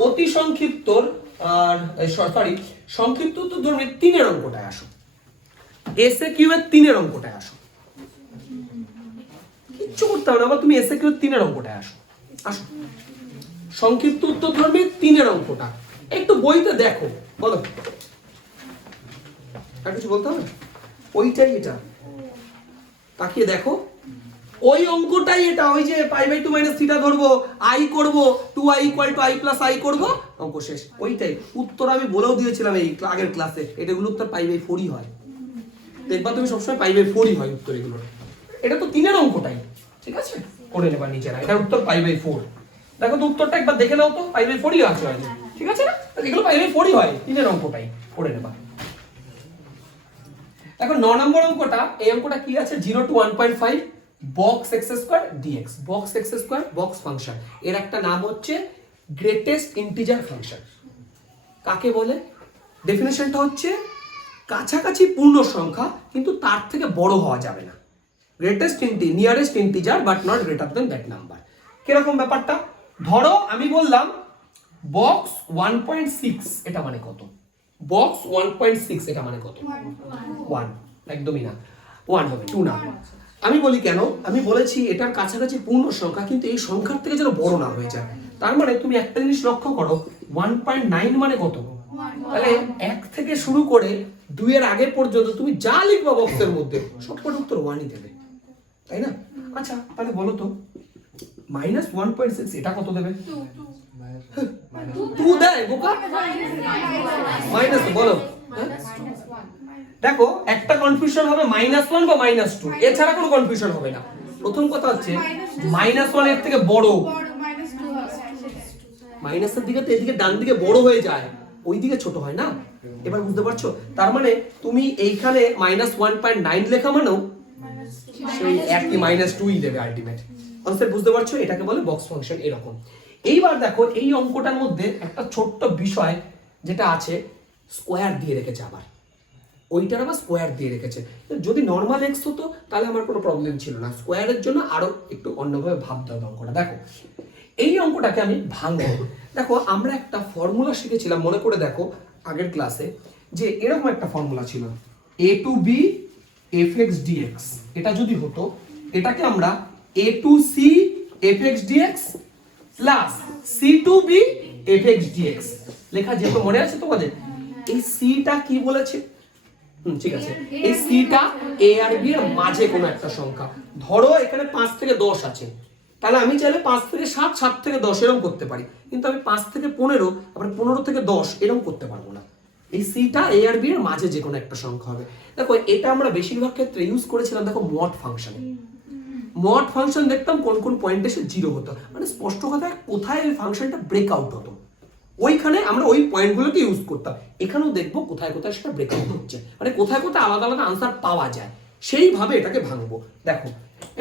অতি সংক্ষিপ্তর আর সরি সংক্ষিপ্ত উত্তর ধর্মী 3-এর অঙ্কটায় আসো, এসএ কিউ এর 3-এর অঙ্কটায় আসো, কিচ্ছু করতে হবে না, আবার তুমি এসএ কিউ এর 3-এর অঙ্কটায় আসো, আসো সংক্ষিপ্ত উত্তর ধর্মী 3-এর অঙ্কটা একটু বইতে দেখো, বলো আর কিছু বলতে হবে, ওইটাই এটা, তাকিয়ে দেখো ওই অঙ্কটাই এটা, ওই যে π/2 - থিটা ধরবো, i করব 2i = i + i করব, অঙ্ক শেষ। ওইটাই উত্তর আমি বলেও দিয়েছিলাম এই আগের ক্লাসে, এটাগুলো উত্তর π/4ই হয়, দেখবা তুমি সবসময় π/4ই হয় উত্তর এগুলো। এটা তো 3-এর অঙ্কটাই, ঠিক আছে করে নেবা নিজেরা, এটা উত্তর π/4। দেখো তো উত্তরটা একবার দেখে নাও তো, π/4ই আছে হয়তো, ঠিক আছে না, এগুলো π/4ই হয়, 3-এর অঙ্কটাই করে নেবা। এখন 9 নম্বর অঙ্কটা, এই অঙ্কটা কি আছে, 0 to 1.5 box x² dx, box x² box function, এর একটা নাম হচ্ছে গ্রেটেস্ট ইন্টিজার ফাংশন। কাকে বলে? ডেফিনেশনটা হচ্ছে কাছাকাছি পূর্ণ সংখ্যা কিন্তু তার থেকে বড় হওয়া যাবে না, greatest nearest integer but not greater than that number. কিরকম ব্যাপারটা, ধরো আমি বললাম বক্স 1.6, এটা মানে কত, বক্স 1.6 এটা মানে কত, 1, একদমই না 1 হবে, 2 না। আমি বলি কেন, আমি বলেছি এটার কাছাকাছি পূর্ণ সংখ্যা কিন্তু এই সংখ্যার থেকে যেন বড় না হয়ে যায়। তার মানে তুমি একটা জিনিস লক্ষ্য করো, 1.9 মানে কত, তাহলে 1 থেকে শুরু করে 2 এর আগে পর্যন্ত তুমি যা লিখবা বক্সের মধ্যে সবকটা উত্তর 1ই দেবে, তাই না? আচ্ছা তাহলে বলো তো -1.6 এটা কত দেবে? 2 দেয় বোকা, মাইনাস বলো, দেখো একটা কনফিউশন হবে -1 বা -2, এছাড়া কোনো কনফিউশন হবে না। প্রথম কথা হচ্ছে -1 এর থেকে বড়, মাইনাসের দিকে তো এদিকে ডান দিকে বড় হয়ে যায়, ওই দিকে ছোট হয় না, এবার বুঝতে পারছো? তার মানে তুমি এইখানে -1.9 লেখা মানেও সেই একই -2ই দেবে আলটিমেট কনসেপ্ট, বুঝতে পারছো? এটাকে বলে বক্স ফাংশন এরকম। এইবার দেখো এই অঙ্কটার মধ্যে একটা ছোট্ট বিষয় যেটা আছে, স্কোয়ার দিয়ে রেখেছে, আবার ওইটার আবার স্কোয়ার দিয়ে রেখেছে। যদি নর্মাল এক্স হতো তাহলে আমার কোনো প্রবলেম ছিল না, স্কোয়ারের জন্য আরো একটু অন্যভাবে ভাবতে হবে অঙ্কটা। দেখো এই অঙ্কটাকে আমি ভাঙবো, দেখো আমরা একটা ফর্মুলা শিখেছিলাম, মনে করে দেখো আগের ক্লাসে, যে এরকম একটা ফর্মুলা ছিল a to b fx dx, এটা যদি হতো এটাকে আমরা a to c fx dx plus c to b fx dx লেখা যেত, মনে আছে তোমাদের? এই c টা কি বলেছে, ঠিক আছে, এই c টা a আর b এর মাঝে কোনো একটা সংখ্যা, ধরো এখানে 5 থেকে 10 আছে, তাহলে আমি চাইলে 5 থেকে 7, 7 থেকে 10 এরকম করতে পারি, কিন্তু আমি 5 থেকে 15 আবার 15 থেকে 10 এরকম করতে পারবো না। এই c টা a আর b এর মাঝে যে কোনো একটা সংখ্যা হবে। দেখো এটা আমরা বেশিরভাগ ক্ষেত্রে ইউজ করেছিলাম, দেখো মড ফাংশনে, মড ফাংশন দেখতাম কোন কোন পয়েন্টে সে 0 হতো, মানে স্পষ্ট কথা কোথায় ওই ফাংশনটা ব্রেকআউট হতো, ওইখানে আমরা ওই পয়েন্টগুলোকে ইউজ করতাম। এখানেও দেখবো কোথায় কোথায় সেটা ব্রেকআউট হচ্ছে, মানে কোথায় কোথায় আলাদা আলাদা আনসার পাওয়া যায়, সেইভাবে এটাকে ভাঙবো। দেখো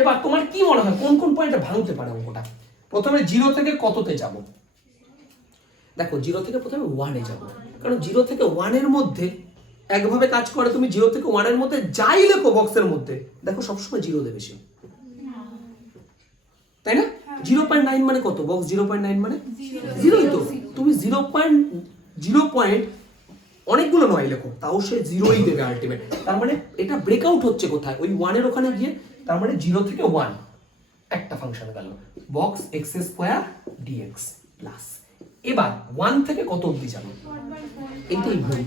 এবার তোমার কি মনে হয় কোন কোন পয়েন্টে ভাঙতে পারে অঙ্কটা? প্রথমে 0 থেকে কততে যাব? দেখো 0 থেকে প্রথমে 1 এ যাব, কারণ 0 থেকে 1 এর মধ্যে একভাবে কাজ করে, তুমি 0 থেকে 1 এর মধ্যে যাই লেখো বক্সের মধ্যে, দেখো সবসময় 0 দেবে সে, তাই না? 0.9 মানে কত, বক্স 0.9 মানে 0ই তো, তুমি 0.0 অনেকগুলো নয় লেখো তাও সে 0ই দেবে আলটিমেট। তার মানে এটা ব্রেকআউট হচ্ছে কোথায়, ওই 1 এর ওখানে গিয়ে, তার মানে 0 থেকে 1 একটা ফাংশন গেল, বক্স x² dx প্লাস। এবার 1 থেকে কত অবধি যাবে, এটাই ভুল।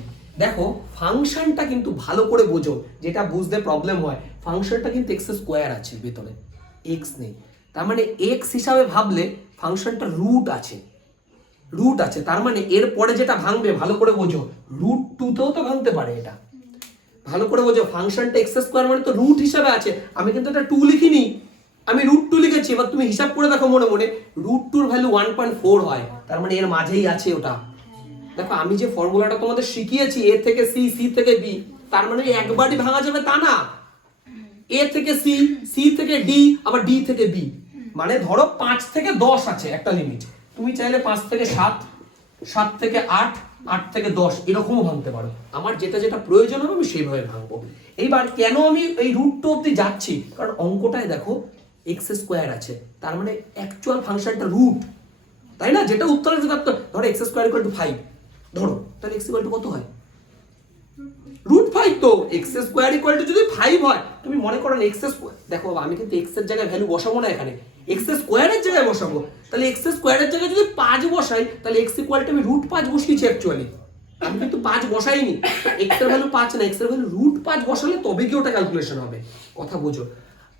দেখো ফাংশনটা কিন্তু ভালো করে বোঝো, যেটা বুঝতে প্রবলেম হয়, ফাংশনটা কিন্তু x² আছে ভেতরে, x নেই, তার মানে x হিসাবে ভাবলে ফাংশনটা রুট আছে, রুট আছে, তার মানে এর পরে যেটা ভাঙবে ভালো করে বোঝো, √2 তেও তো ভাঙতে পারে, এটা ভালো করে বোঝো, ফাংশনটা x² মানে তো রুট হিসাবে আছে, আমি কিন্তু এটা 2 লিখিনি, আমি √2 লিখেছি। এবার তুমি হিসাব করে দেখো মনে মনে, √2 এর ভ্যালু 1.4 হয়, তার মানে এর মাঝেই আছে ওটা। দেখো আমি যে ফর্মুলাটা তোমাদের শিখিয়েছি a থেকে c, c থেকে b, তার মানে একবারই ভাঙা যাবে তা না, a থেকে c, c থেকে d, আবার d থেকে b, মানে ধরো 5 থেকে 10 আছে একটা লিমিট, তুমি চাইলে 5 থেকে 7, 7 থেকে 8, 8 থেকে 10 এরকমও ভাঙতে পারো, আমার যেটা যেটা প্রয়োজন হবে আমি সেইভাবে ভাঙবো। এইবার কেন আমি এই √2 অবধি যাচ্ছি, কারণ অঙ্কটায় দেখো x² আছে, তার মানে অ্যাকচুয়াল ফাংশনটা রুট, তাই না? যেটা উত্তরের ধরো x² = 5, ধরো তাহলে x ইকুয়াল টু কত হয় √5 তো x স্কয়ার ইকুয়াল টু যদি 5 হয় তুমি মনে করো না x স্কয়ার দেখো বাবা আমি কিন্তু x এর জায়গায় ভ্যালু বসাবো না এখানে x স্কয়ারের জায়গায় বসাবো তাহলে x স্কয়ারের জায়গায় যদি 5 বসাই তাহলে x ইকুয়াল টু আমি √5 বসিয়েছি অ্যাকচুয়ালি আমি কিন্তু 5 বসাইনি x এর ভ্যালু 5 না x এর ভ্যালু √5 বসালে তবে কি ওটা ক্যালকুলেশন হবে কথা বুঝো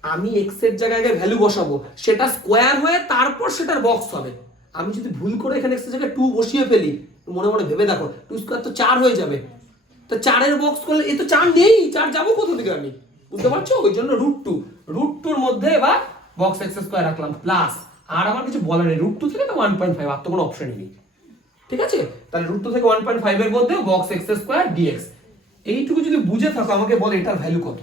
আমি x এর জায়গায় আগে ভ্যালু বসাবো সেটা স্কয়ার হয়ে তারপর সেটার বক্স হবে আমি যদি ভুল করে এখানে x এর জায়গায় 2 বসিয়ে ফেলি মনে মনে ভেবে দেখো 2 স্কয়ার তো 4 হয়ে যাবে তো 4 এর বক্স করলে এ তো 4 নেই 4 যাবো কোথা থেকে আমি বুঝতে পারছো ওই জন্য √2 এর মধ্যে এবার বক্স x স্কয়ার রাখলাম প্লাস আর আমার কিছু বলার নেই √2 থেকে তো 1.5 আর তো কোনো অপশনই নেই ঠিক আছে তাহলে √2 থেকে 1.5 এর মধ্যে বক্স x স্কয়ার dx এইটুকু যদি বুঝে থাকো আমাকে বল এটার ভ্যালু কত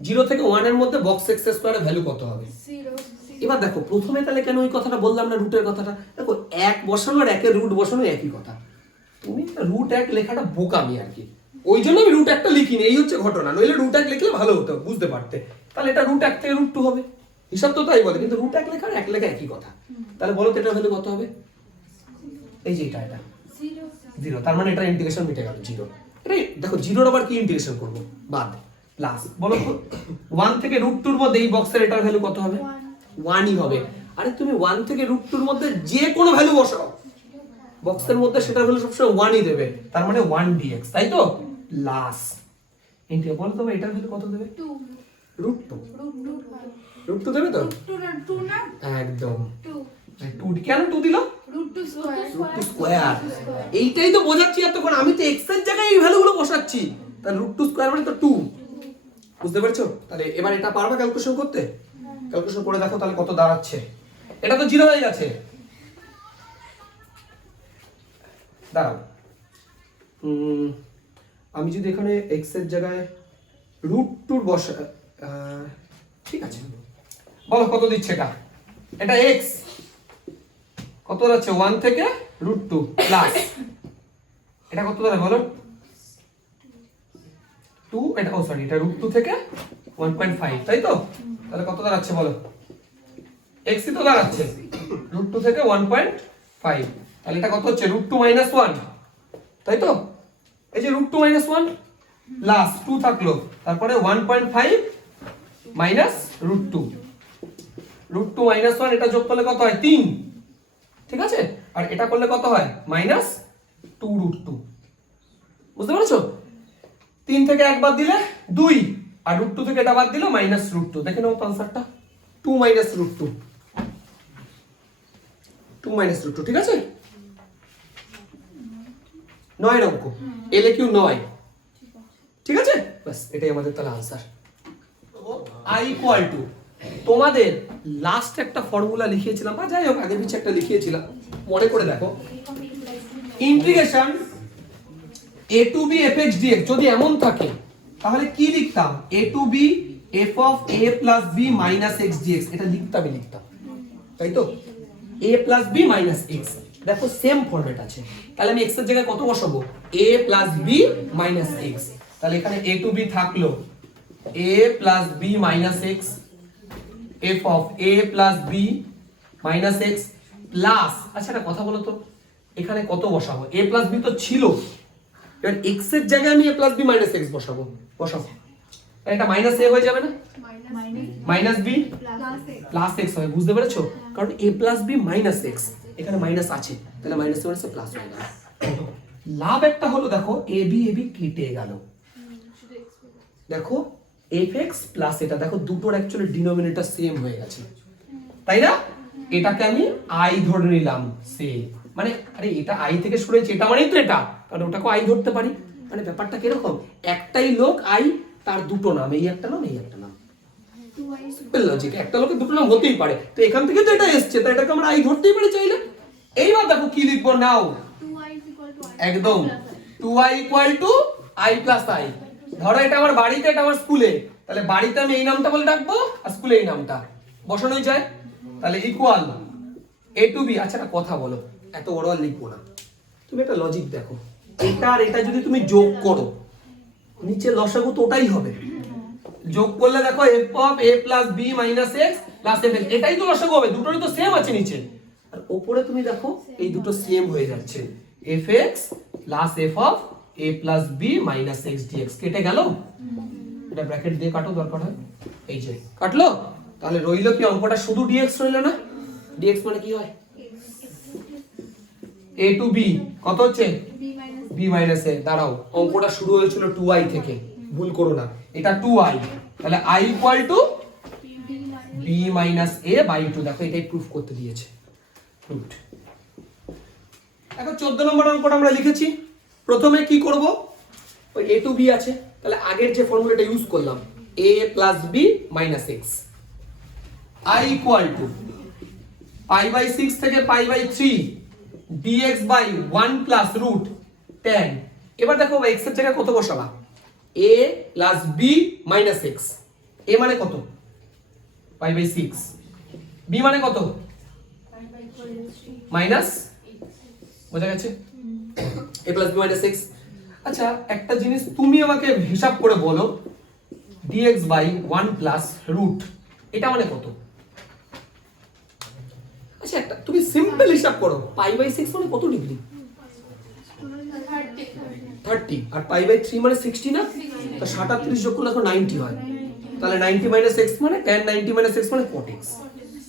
0 থেকে 1 এর মধ্যে বক্স x স্কয়ারের ভ্যালু কত হবে 0 এবার দেখো প্রথমে তাহলে কেন ওই কথাটা বললাম না রুটের কথাটা দেখো 1 বসানো আর 1 এর রুট বসানো একই কথা তুমি √1 লেখাটা বোকামি আর কি ওই জন্য আমি √1টা লিখিনি এই হচ্ছে ঘটনা নইলে √1 লিখলে ভালো হতো বুঝতে পারতে তাহলে এটা √1 থেকে √2 হবে হিসাব তো তাই বলে কিন্তু √1 লেখা আর 1 লেখা একই কথা তাহলে বলো তো এটার ভ্যালু কত হবে এই যে এটা 0 তার মানে এটা ইন্টিগ্রেশন মিটে গেল 0 এটা দেখো 0 এর আবার কি ইন্টিগ্রেশন করব বাদ প্লাস বলো তো 1 থেকে √2 এর মধ্যে এই বক্সের এটার ভ্যালু কত হবে 1ই হবে আরে তুমি 1 থেকে √2 এর মধ্যে যে কোনো ভ্যালু বসাও বক্সের মধ্যে সেটার ভ্যালু সবসময় 1ই দেবে তার মানে 1 dx তাই তো প্লাস ইন্টিগ্রেট বলো তো এটার ভ্যালু কত দেবে 2 √2 দেবে তো 2 না একদম 2 2 কেন 2 দিল √2 স্কয়ার এইটাই তো বোঝাচ্ছি এতক্ষণ আমি তো x এর জায়গায় এই ভ্যালুগুলো বসাচ্ছি তাহলে √2 স্কয়ার মানে তো 2 বুঝতে পেরেছো তাহলে এবার এটা পারবে ক্যালকুলেশন করতে ক্যালকুলেশন করে দেখো তাহলে কত দাঁড়াচ্ছে এটা তো 0 হয়ে গেছে দাঁড়াও আমি যদি এখানে x এর জায়গায় √2 বসা ঠিক আছে বলো কত দিচ্ছে এটা x কত যাচ্ছে 1 থেকে √2 প্লাস এটা কত দাঁড়ায় বলো 2 এটা সরি এটা √2 থেকে 1.5 তাই তো তাহলে কত দাঁড়াচ্ছে বলো x ই তো দাঁড়াচ্ছে √2 থেকে 1.5 তাহলে এটা কত হচ্ছে √2 - 1 তাই তো এই যে √2 - 1 প্লাস 2 থাকলো তারপরে 1.5 মাইনাস √2 √2 - 1 এটা যোগ করলে কত হয় 3 ঠিক আছে আর এটা করলে কত হয় -2 √2 বুঝতে পারছো 3 থেকে 1 বাদ দিলে 2 আর √2 থেকে এটা বাদ দিলে -√2 দেখে নাও আনসারটা 2 - √2 2 - √2 ঠিক আছে 9 এর অঙ্ক LQ 9 ঠিক আছে বাস এটাই আমাদের তাহলে আনসার I ইকুয়াল টু তোমাদের লাস্ট একটা ফর্মুলা লিখিয়েছিলাম বা যাই হোক আগে পিছে একটা লিখিয়েছিলাম মনে করে দেখো integration a to b fx dx যদি এমন থাকে তাহলে কি লিখতাম a to b f of a plus b minus x dx এটা লিখতাম তাই তো a plus b minus x দেখো সেম ফরম্যাট আছে তাহলে আমি x এর জায়গায় কত বসাবো a plus b minus x তাহলে এখানে a to b থাকলো a plus b minus x f of a plus b minus x plus আচ্ছা একটা কথা বলো তো এখানে কত বসাবো a plus b তো ছিল এবার x এর জায়গায় আমি a plus b minus x বসাবো এটা মাইনাস a হয়ে যাবে না মাইনাস b প্লাস x হবে বুঝতে পেরেছো কারণ a plus b minus x এখানে মাইনাস আছে তাহলে মাইনাস মাইনাসে প্লাস হয়ে গেল লাভ একটা হলো দেখো a b কেটে গেল দেখো fx প্লাস এটা দেখো দুটোর অ্যাকচুয়ালি ডিনোমিনেটর সেম হয়ে গেছে তাই না এটাকে আমি i ধরে নিলাম সে মানে আরে এটা i থেকে শুরু হয়েছে এটা মানেই তো এটা কারণ ওটাকে i ধরতে পারি মানে ব্যাপারটা কি রকম একটাই লোক i তার দুটো নাম এই একটা নাম এই একটা নাম সিম্পল লজিক একটা লোকের দুটো নাম হতেই পারে তো এখান থেকে তো এটা এসেছে তাই এটাকে আমরা i ধরতেই পারি চাইলে এইবার দেখো কি লিখবো নাও একদম 2i i + i ধরো এটা আমার বাড়িতে এটা আমার স্কুলে তাহলে বাড়িতে আমি এই নামটা বলে ডাকবো আর স্কুলে এই নামটা বসানোই যায় তাহলে ইকুয়াল a to b আচ্ছা একটা কথা বলো এত বড় আর লিখবো না তুমি একটা লজিক দেখো এটা আর এটা যদি তুমি যোগ করো নিচে লসাগু তো ওটাই হবে যোগ করলে দেখো f of a plus b minus x plus fx এটাই তো লসাগু হবে দুটোরই তো সেম আছে নিচে আর উপরে তুমি দেখো এই দুটো সেম হয়ে যাচ্ছে fx plus f of a plus b minus x dx কেটে গেল, এটা ব্র্যাকেট দিয়ে কাটো দরকার হয়, এই যে কাটলো, তাহলে রইলো কি অঙ্কটা শুধু dx রইলো না, dx মানে কি হয় a টু b কত হচ্ছে b মাইনাস a, দাঁড়াও অঙ্কটা শুরু হয়েছিল 2i থেকে, ভুল করো না, এটা 2i, তাহলে i equal to b minus a by 2, দেখো এটাই প্রুফ করতে দিয়েছে, প্রুফড। এখন 14 নম্বর অঙ্কটা আমরা লিখেছি, প্রথমে কি করব, ওই a টু b আছে, তাহলে আগের যে ফর্মুলাটা ইউজ করলাম a plus b minus x, i equal to pi by 6 থেকে pi by 3 dx by 1 plus root 10, এবার দেখো x এর জায়গায় কত বসাবা, a plus b minus x, a মানে কত পাই বাই 6, b মানে কত মাইনাস, বোঝা গেছে, a plus b minus x। আচ্ছা একটা জিনিস তুমি আমাকে হিসাব করে বলো, dx বাই 1 প্লাস রুট এটা মানে কত, আচ্ছা একটা তুমি সিম্পল হিসাব করো, পাই বাই 6 মানে কত ডিগ্রি, 30, আর পাই বাই 3 মানে 60 না, তো 37 যোগ করলে 90 হয়, তাহলে 90 মাইনাস x মানে tan 90 মাইনাস x মানে cot x,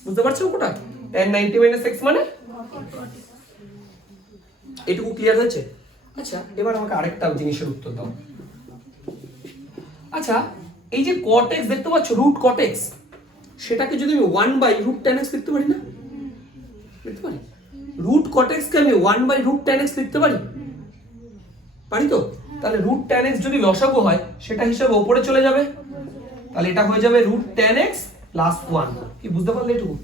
বুঝতে পারছো কোটা, tan 90 মাইনাস x মানে এটুকু ক্লিয়ার হয়েছে। আচ্ছা এবার আমাকে আরেকটা জিনিসের উত্তর দাও, আচ্ছা এই যে cot x দেখতে পাচ্ছ, রুট cot x, সেটাকে যদি আমি 1 বাই রুট tan x লিখতে পারি না, লিখতে পারি, রুট cot x কে আমি 1 বাই রুট tan x লিখতে পারি, পারি তো, তাহলে রুট tan x যদি লসাগু হয় সেটা হিসাবে উপরে চলে যাবে, তাহলে এটা হয়ে যাবে রুট tan x প্লাস 1, কি বুঝতে পারলে এটুকু,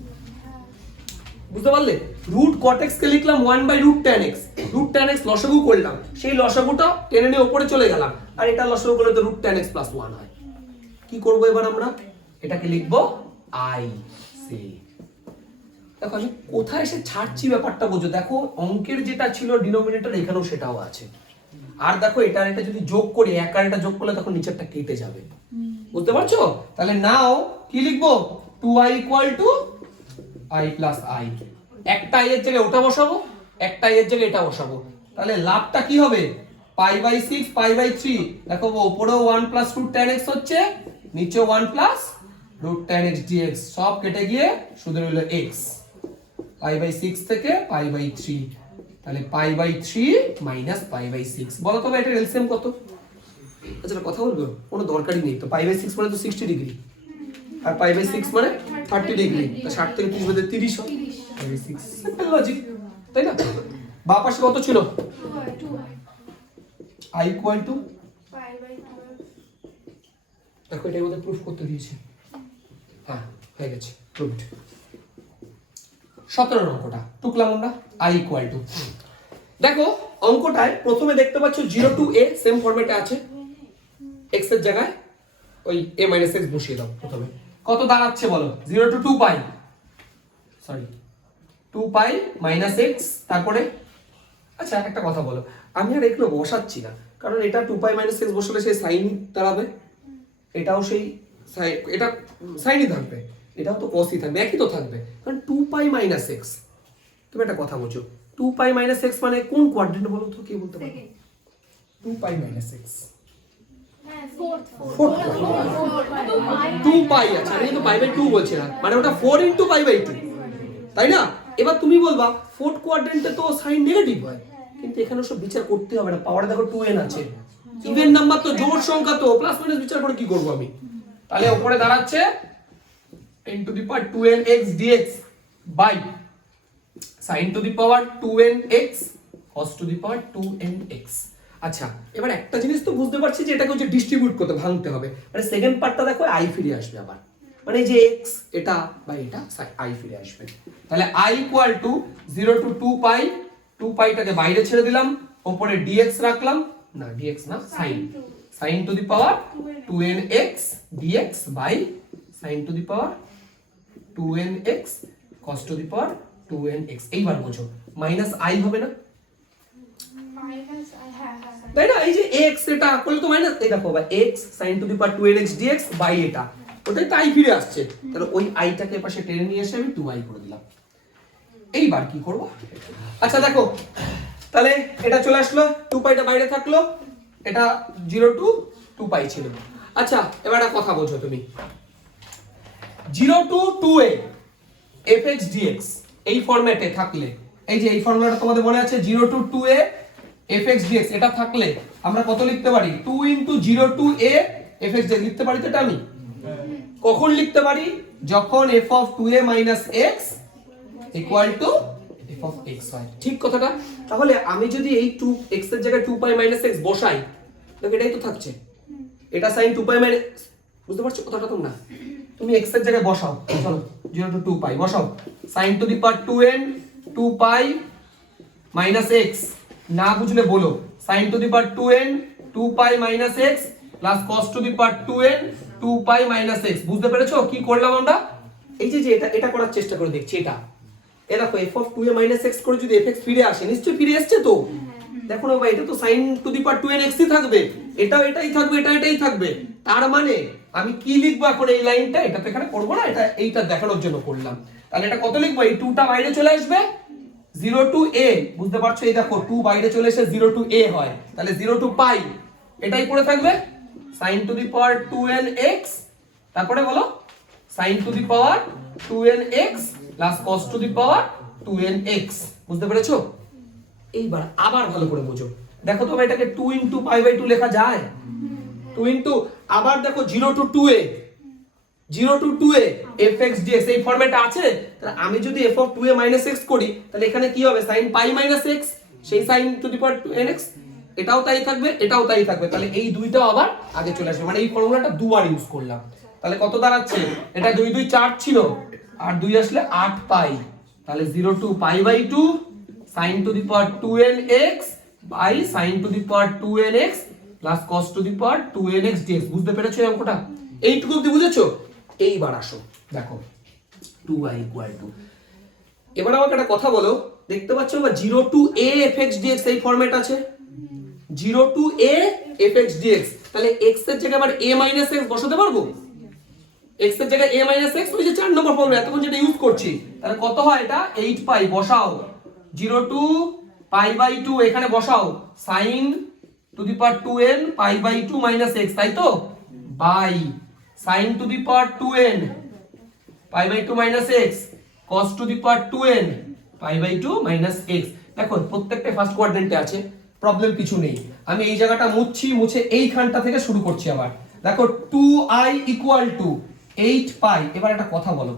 বুঝতে পারলে, রুট cot x কে লিখলাম 1 by root tan x, root tan x লসাগু করলাম, সেই লসাগুটা টেনে নিয়ে উপরে চলে গেলাম, আর এটা লসাগু করলে তো রুট tan x প্লাস 1 হয়, কি করব এবার আমরা, এটাকে লিখবো i সি, দেখো আমি কোথায় এসে ছাড়ছি ব্যাপারটা বোঝো, দেখো অঙ্কের যেটা ছিল ডিনোমিনেটর এখানেও সেটাও আছে, আর দেখো এটা আর এটা যদি যোগ করি, এক আর এটা যোগ করলে তখন নিচেরটা কেটে যাবে, বুঝতে পারছো, তাহলে নাও কি লিখবো, 2i equal to i plus i, একটা i এর জায়গায় ওটা বসাবো, একটা i এর জায়গায় এটা বসাবো, তাহলে লাভটা কি হবে, পাই বাই 6 পাই বাই 3, দেখো উপরেও 1 প্লাস রুট tan x হচ্ছে, নিচেও 1 plus root tan x dx, সব কেটে গিয়ে শুধু রইল x, পাই বাই 6 থেকে পাই বাই 3, তাহলে pi by 3 minus pi by 6, বলো তো ভাই এটার এলসিএম কত, আচ্ছা কথা বলবো, কোনো দরকারই নেই তো, পাই বাই 6 মানে তো 60 ডিগ্রি, আর পাই বাই 6 মানে 30 ডিগ্রি, তা 60 থেকে 30 বাদে 30 হয়, পাই বাই 6, সিম্পল লজিক, তাই না, বাঁ পাশে কত ছিল, i ইকুয়াল টু, দেখো এটা আমাদের প্রুফ করতে দিয়েছে, হ্যাঁ হয়ে গেছে, প্রুফড। 17 অঙ্কটা টুকলাম আমরা, i ইকুয়াল টু, দেখো অঙ্কটায় প্রথমে দেখতে পাচ্ছ 0 টু a সেম ফরম্যাটে আছে, x এর জায়গায় ওই a মাইনাস x বসিয়ে দাও, প্রথমে কত দাঁড়াচ্ছে বলো, 0 টু 2 পাই, সরি 2 পাই মাইনাস x, তারপরে আচ্ছা একটা কথা বলো, আমি আর এগুলো বসাচ্ছি না, কারণ এটা 2 পাই মাইনাস x বসালে সেই সাইন দাঁড়াবে, এটাও সেই এটা সাইনই থাকবে, এটাও তো cosই থাকবে, একই তো থাকবে, কারণ 2 পাই মাইনাস x, তুমি একটা কথা বলছো 2 পাই মাইনাস x মানে কোন কোয়াড্রেন্ট বলো তো, কে বলতে পারবে, 2 পাই মাইনাস x, 2 পাই আছে, আমি তো পাই বাই 2 বলছি না, মানে ওটা 4 ইনটু পাই বাই 2, তাই না, এবার তুমি বলবা ফোর্থ কোয়াড্রেন্টে তো সাইন নেগেটিভ হয়, কিন্তু এখানে সব বিচার করতে হবে না, পাওয়ারে দেখো 2n আছে, ইভেন নাম্বার তো, জোড় সংখ্যা তো, প্লাস মাইনাস বিচার করে কি করব আমি, তাহলে উপরে দাঁড়াচ্ছে n to the power 2nx dx by sin to the power 2nx cos to the power 2nx। আচ্ছা এবার একটা জিনিস তো বুঝতে পারছি যে এটাকে হচ্ছে ডিস্ট্রিবিউট করতে, ভাঙতে হবে, মানে সেকেন্ড পার্টটা দেখো i ফিরে আসবে আবার, মানে যে x এটা বা এটা i ফিরে আসবে, তাহলে i ইকুয়াল টু 0 টু 2 পাই, 2 পাইটাকে বাইরে ছেড়ে দিলাম, উপরে dx রাখলাম, না dx না sin to the power 2nx dx by sin to the power 2nx cos to the power 2nx, এইবার বোঝো মাইনাস i হবে না, তাই না, এই যে x এটা করলে তো মাইনাস, এই দেখো ভাই x sin to the power 2nx dx by এটা, ওটাই তো i ফিরে আসছে, তাহলে ওই i টাকে পাশে টেনে নিয়ে এসে আমি 2i করে দিলাম, এইবার কি করব, আচ্ছা দেখো তাহলে এটা চলে আসলো, 2 পাইটা বাইরে থাকলো, এটা 0 to 2 পাই ছিল। আচ্ছা এবার একটা কথা বোঝো তুমি, 0 to 2a fx dx এই ফরম্যাটে থাকলে, এই যে এই ফর্মুলাটা তোমাদের মনে আছে 0 to 2a fx dx, এটা থাকলে আমরা কত লিখতে পারি? 2 into 0 to a fx dx লিখতে পারি তো এটা আমি। কখন লিখতে পারি? যখন f of 2a minus x equal to f of x হয়। ঠিক কথাটা? তাহলে আমি যদি এই 2x এর জায়গায় 2 pi minus x বসাই, দেখো এটাই তো থাকছে, এটা sin 2 pi minus, বুঝতে পারছো কথাটা তোমরা? তুমি x এর জায়গায় বসাও, চলো 0 to 2 pi বসাও, sin to the power 2n 2 pi minus x, না বুঝলে বলো sin to the power 2n 2 pi minus x plus cos to the power 2n 2 pi minus x। বুঝতে পেরেছো কি করলাম আমরা? এই যে এটা করার চেষ্টা করে দেখছি, এটা এ দেখো f of 2a minus x করে যদি fx ফিরে আসে, নিশ্চয়ই ফিরে আসছে তো। দেখো না ভাই, এটা তো sin to the power 2n x ই থাকবে, এটাও এটাই থাকবে, এটাই থাকবে। তার মানে আমি কি লিখবো এখন এই লাইনটা? এটা তো এখানে করব না, এটা এইটা দেখানোর জন্য করলাম। তাহলে এটা কত লিখবো? এই 2টা বাইরে চলে আসবে, 0 to a, বুঝতে পারছো? এই দেখো 2 বাইরে চলে এসে 0 to a হয়, তাহলে 0 to pi এটাই পড়ে থাকবে, sin to the power 2n x, তারপরে বলো sin to the power 2n x plus cos to the power 2n x। বুঝতে পেরেছো? এইবার আবার ভালো করে বোঝো, দেখো তো ভাই এটাকে 2 into pi by 2 লেখা যায়? 2 into, আবার দেখো 0 to 2a 0 to 2a fx dx এই ফরম্যাটে আছে। তাহলে আমি যদি f of 2a minus x করি, তাহলে এখানে কি হবে? sin pi minus x, সেই sin to the power 2nx, এটাও তাই থাকবে, এটাও তাই থাকবে। তাহলে এই দুইটাও আবার আগে চলে আসবে, মানে এই ফর্মুলাটা দুবার ইউজ করলাম। তাহলে কত দাঁড়াচ্ছে? এটা 2 2 4 ছিল, আর 2 আসলে 8 পাই, তাহলে 0 to pi by 2 sin to the power 2nx by sin to the power 2nx plus cos to the power 2nx dx। বুঝতে পেরেছো এই অঙ্কটা? এইটুকু অবধি বুঝেছো? এইবার আসো দেখো 2y equal to, এবার আমাকে একটা কথা বলো, দেখতে পাচ্ছ বা 0 to a fx dx এই ফরম্যাট আছে, 0 to a fx dx, তাহলে x এর জায়গায় আবার a minus x বসাতে পারবো? x এর জায়গায় a minus x, ওই যে 4 নম্বর ফর্মুলা এতক্ষণ যেটা ইউজ করছি, তাহলে কত হয় এটা? 8 পাই, বসাও 0 to pi by 2 এখানে বসাও, sin to the power 2n pi by 2 minus x, তাই তো, by sin to the power 2n pi by 2 minus x cos to the power 2n pi by 2 minus x। দেখো প্রত্যেকটা first কোয়াড্রেন্টে আছে, problem কিছু নেই। আমি এই জায়গাটা মুছে এইখানটা থেকে শুরু করছি আবার। দেখো 2i equal to 8 pi। এবার একটা কথা বলো,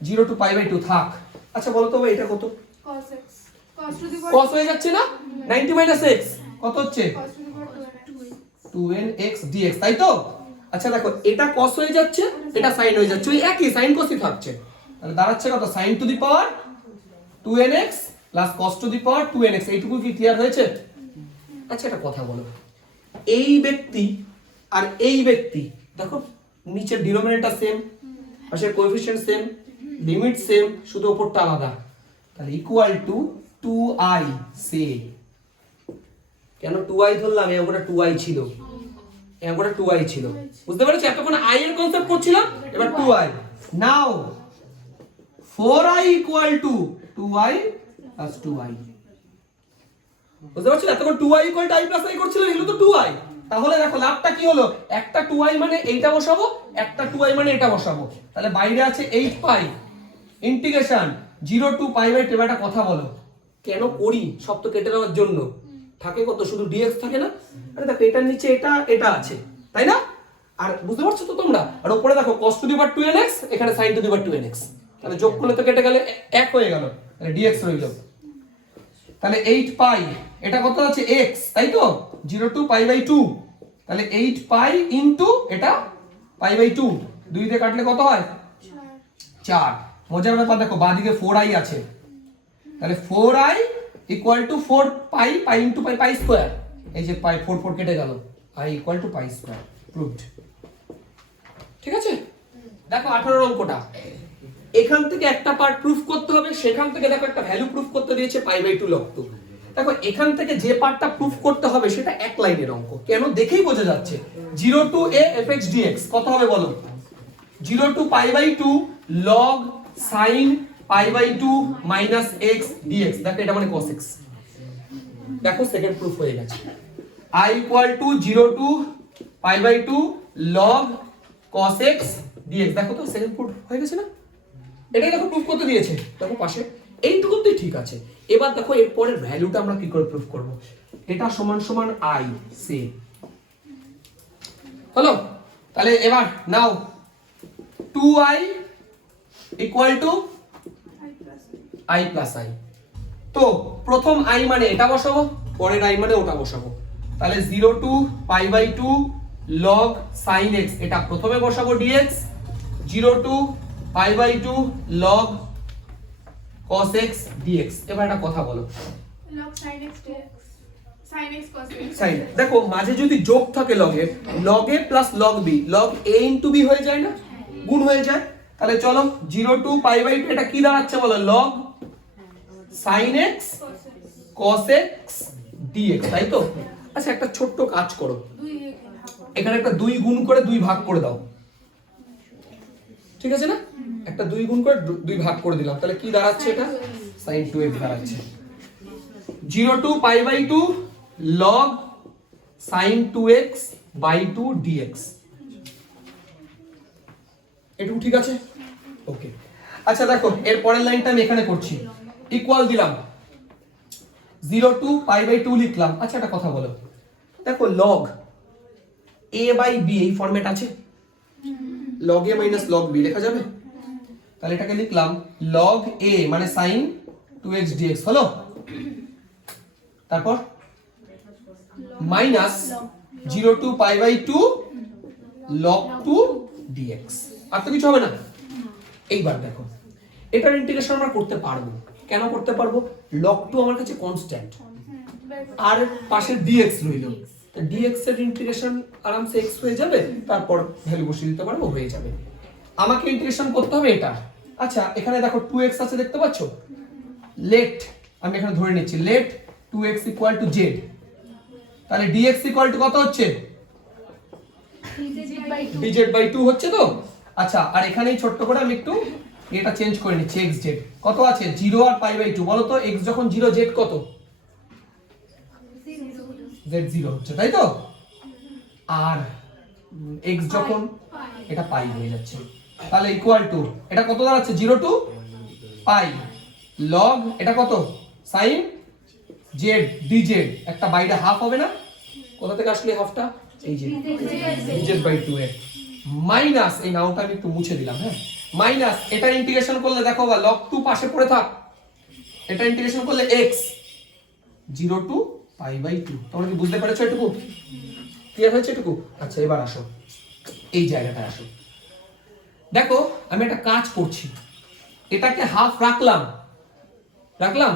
0 to pi by 2 থাক। আচ্ছা বলো তো ভাই এটা কত? cos x, cos to the power cos হয়ে যাচ্ছে না? 90 minus x কত হচ্ছে? cos to the power 2nx dx, তাই তো? আচ্ছা দেখো এটা cos হয়ে যাচ্ছে, এটা sin হয়ে যাচ্ছে, ওই একই sin cos ই থাকছে। তাহলে দাঁড়াচ্ছে কত? sin to the power 2nx plus cos to the power 2nx। এইটুকু কি ক্লিয়ার হয়েছে? আচ্ছা একটা কথা বলো, এই ব্যক্তি আর এই ব্যক্তি, দেখো নিচের ডিনোমিনেটর সেম, পাশের কোএফিসিয়েন্ট সেম, লিমিট সেম, শুধু উপরটা আলাদা, তাহলে ইকুয়াল টু 2i। সে কেন 2i ধরলাম? এই অঙ্কটা 2i ছিল, এই অঙ্কটা 2i ছিল, বুঝতে পেরেছো? এতক্ষণ i এর কনসেপ্ট করছিলাম, এবার 2i। Now 4i equal to 2i plus 2i। বুঝতে পারছো? এতক্ষণ 2i equal to i plus i করছিলাম, এগুলো তো 2i। তাহলে দেখো লাভটা কি হলো? একটা 2i মানে এইটা বসাবো, একটা 2i মানে এটা বসাবো, তাহলে বাইরে আছে 8 পাই ইন্টিগ্রেশন 0 to pi by 2। একটা কথা বলো, কেন করি? সব তো কেটে দেওয়ার জন্য, থাকে কত? শুধু dx থাকে না? আরে দেখো এটার নিচে এটা আছে, তাই না? আর বুঝতে পারছো তো তোমরা? আর উপরে দেখো cos to the power 2nx, এখানে sin to the power 2nx, তাহলে যোগ করলে তো কেটে গেলে এক হয়ে গেল, তাহলে dx রইল। তাহলে 8 পাই, এটা কত আছে? x, তাই তো? 0 to pi by 2, তাহলে 8 পাই ইনটু এটা pi by 2, 2 দিয়ে কাটলে কত হয়? 4। মজার ব্যাপার দেখো বাঁদিকে 4i আছে, তাহলে 4i equal to 4 pi, pi into pi, pi square, এই যে পাই 4 4 কেটে গেল, i equal to pi square. Proved. ঠিক আছে? দেখো 18 অঙ্কটা, এখান থেকে একটা পার্ট প্রুফ করতে হবে, সেখান থেকে দেখো একটা ভ্যালু প্রুফ করতে দিয়েছে পাই বাই 2 log 2। দেখো এখান থেকে যে পার্টটা প্রুফ করতে হবে সেটা এক লাইনের অঙ্ক, কেন দেখেই বোঝা যাচ্ছে। 0 to a fx dx কত হবে বলো? 0 to pi by 2 log sin pi by 2 minus x dx। দেখো এটা মানে cos x। দেখো সেকেন্ড প্রুফ হয়ে গেছে। I equal to 0 to pi by 2 log cos x dx। দেখো তো সেকেন্ড প্রুফ হয়ে গেছে না? এটাই দেখো প্রুফ করতে দিয়েছে, দেখো পাশে এইটুকুতেই ঠিক আছে। এবার দেখো এর পরের ভ্যালুটা আমরা কি করে প্রুফ করব। এটা সমান সমান i সে হলো। তাহলে এবার নাও 2i equal to i plus i। তো প্রথম i মানে এটা বসাবো, পরের i মানে ওটা বসাবো। তাহলে 0 to pi by 2 log sin x এটা প্রথমে বসাবো dx, 0 to pi by 2 log cos x dx। এবার একটা কথা বলো, log sin x dx sin x cos x sine দেখো মাঝে যদি যোগ থাকে লগে, log a plus log b, log a into b হয়ে যায় না, গুণ হয়ে যায়। তাহলে চলো 0 to pi by 2 এটা কি দাঁড়াচ্ছে বলো, log sin x cos x dx, তাই তো? আচ্ছা একটা ছোট্ট কাজ করো, এখানে একটা 2 গুণ করে 2 ভাগ করে দাও, ঠিক আছে না? একটা 2 গুণ করে 2 ভাগ করে দিলাম, তাহলে কি দাঁড়াচ্ছে এটা, sin 2x দাঁড়াচ্ছে। 0 to pi by 2 log sin 2x by 2 dx। এটুকু ঠিক আছে? ওকে। আচ্ছা দেখো এর পরের লাইনটা আমি এখানে করছি, ইকুয়াল দিলাম 0 to pi by 2 লিখলাম। আচ্ছা একটা কথা বলো, দেখো log a by b এই ফরম্যাট আছে, log a minus log b লেখা যাবে। তাহলে এটাকে লিখলাম log a মানে sin 2x dx হলো, তারপর minus 0 to pi by 2 log 2 dx। আর তো কিছু হবে না। এইবার দেখো এটার ইন্টিগ্রেশন আমরা করতে পারবো, কেন করতে পারবো, log 2 আমার কাছে কনস্ট্যান্ট আর পাশে dx রইল, dx এর ইন্টিগ্রেশন আরামসে x হয়ে যাবে, তারপর ভ্যালু বসিয়ে দিতে পারবো, হয়ে যাবে। আমাকে ইন্টিগ্রেশন করতে হবে এটা। আচ্ছা এখানে দেখো 2x আছে দেখতে পাচ্ছো, লেট আমি এখানে ধরে নিচ্ছি let 2x equal to z। তাহলে dx ইকুয়াল টু কত হচ্ছে, dz বাই 2 হচ্ছে তো। আচ্ছা আর এখানেই ছোট্ট করে আমি একটু এটা চেঞ্জ করে নিচ্ছি, xz কত আছে 0 আর পাই বাই 2, বলো তো x যখন 0 z কত, z 0 হচ্ছে তাই তো, আর x যখন এটা পাই হয়ে যাচ্ছে। তাহলে ইকুয়াল টু এটা কত দাঁড়াচ্ছে 0 টু পাই log এটা কত sin z dz, একটা বাইরে হাফ হবে না, কোথা থেকে আসলে হাফটা, এই যে dz বাই 2 এর মাইনাস, এই নাওটা আমি একটু মুছে দিলাম, হ্যাঁ মাইনাস এটা ইন্টিগ্রেশন করলে দেখো বা log 2 পাশে পড়ে থাক, এটা ইন্টিগ্রেশন করলে x 0 টু পাই বাই 2। তোমরা কি বুঝতে পেরেছো এটুকু, ক্লিয়ার হয়েছে এটুকু? আচ্ছা এবার আসো এই জায়গাটায় আসো, দেখো আমি একটা কাজ করছি, এটাকে হাফ রাখলাম,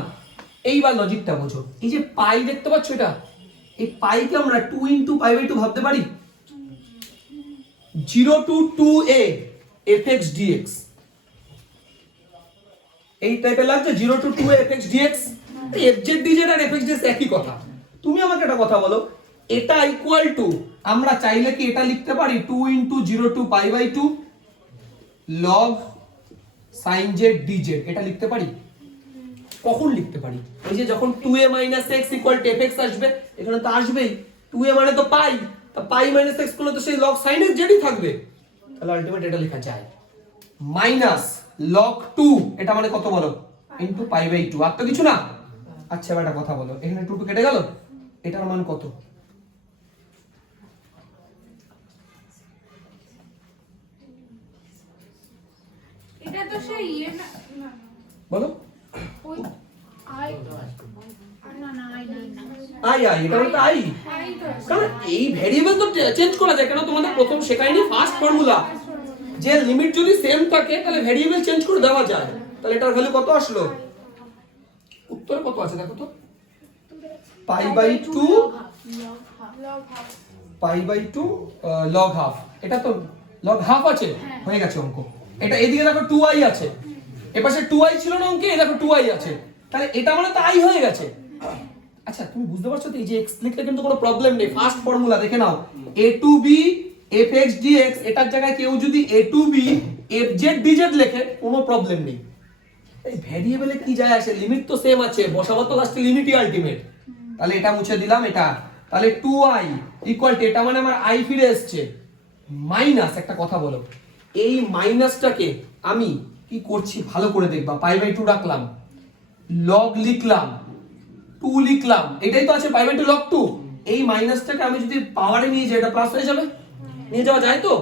এইবার লজিকটা বোঝো। এই যে পাই দেখতে পাচ্ছ, এটা এই পাইকে আমরা 2 ইনটু পাই বাই 2 ভাবতে পারি, 0 টু 2a fx dx, এই টাইপের লাগছে 0 to 2a fx dx। fz dz আর fx dx একই কথা। তুমি আমাকে একটা কথা বলো, এটা ইকুয়াল টু আমরা চাইলে কি এটা লিখতে পারি 2 into 0 to pi by 2 log sin z dz, এটা লিখতে পারি? কখন লিখতে পারি, এই যে যখন 2a - x = fx আসবে, এখানে তো আসবেই, 2a মানে তো পাই, তা পাই - x করলে তো সেই log sin x z ই থাকবে, তাহলে আলটিমেট এটা লেখা যায় মাইনাস log 2 এটা মানে কত বলো ইনটু পাই বাই 2, আর তো কিছু না। আচ্ছা এবার একটা কথা বলো, এখানে 2 কেটে গেল, এটার মান কত, এটা তো সেই ইয়ে না, বলো ওই আই না না আই এটা মানে তো আই, কারণ এই ভেরিয়েবল তো চেঞ্জ করা যায়, কেন তোমাদের প্রথম শেখায়নি ফার্স্ট ফর্মুলা, যে লিমিট যদি সেম থাকে তাহলে ভেরিয়েবল চেঞ্জ করে দেওয়া যায়। তাহলে এটার ভ্যালু কত আসলো, উত্তরে কত আছে দেখো তো, pi by 2 pi by 2 log half, এটা তো log হাফ আছে, হয়ে গেছে অঙ্ক। এটা এদিকে দেখো 2i আছে, এপাশে 2i ছিল না অঙ্কে, এই দেখো 2i আছে, তাহলে এটা মানে তো i হয়ে গেছে। আচ্ছা তুমি বুঝতে পারছো তো, এই যে x লিখলে কিন্তু কোনো প্রবলেম নেই, ফার্স্ট ফর্মুলা দেখে নাও, a to b fx dx, এটার জায়গায় কেউ যদি a to b fz dz লেখে কোনো প্রবলেম নেই। এই ভেরিয়েবলে কি যায় আসে, লিমিট তো সেম আছে, বসাবো তো লাস্টে লিমিটই আলটিমেট, তাহলে এটা মুছে দিলাম এটা, তাহলে 2i ইকুয়াল টু এটা মানে আমার i ফিরে এসছে মাইনাস একটা কথা বলো, এই মাইনাসটাকে আমি কি করছি ভালো করে দেখবা, π/2 রাখলাম, লগ লিখলাম, 2 লিখলাম, এটাই তো আছে π/2 log 2। এই মাইনাসটাকে আমি যদি পাওয়ারে নিয়ে যাই এটা প্লাস হয়ে যাবে, নিয়ে যাওয়া যায় তো।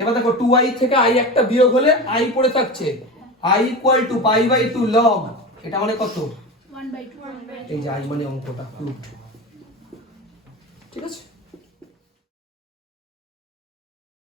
এবার দেখো 2i থেকে i একটা বিয়োগ হলে i পড়ে থাকছে, i ইকুয়াল টু π/2 log, এটা মানে কত, 1/2 এই যে i মানে অঙ্কটা, ঠিক আছে।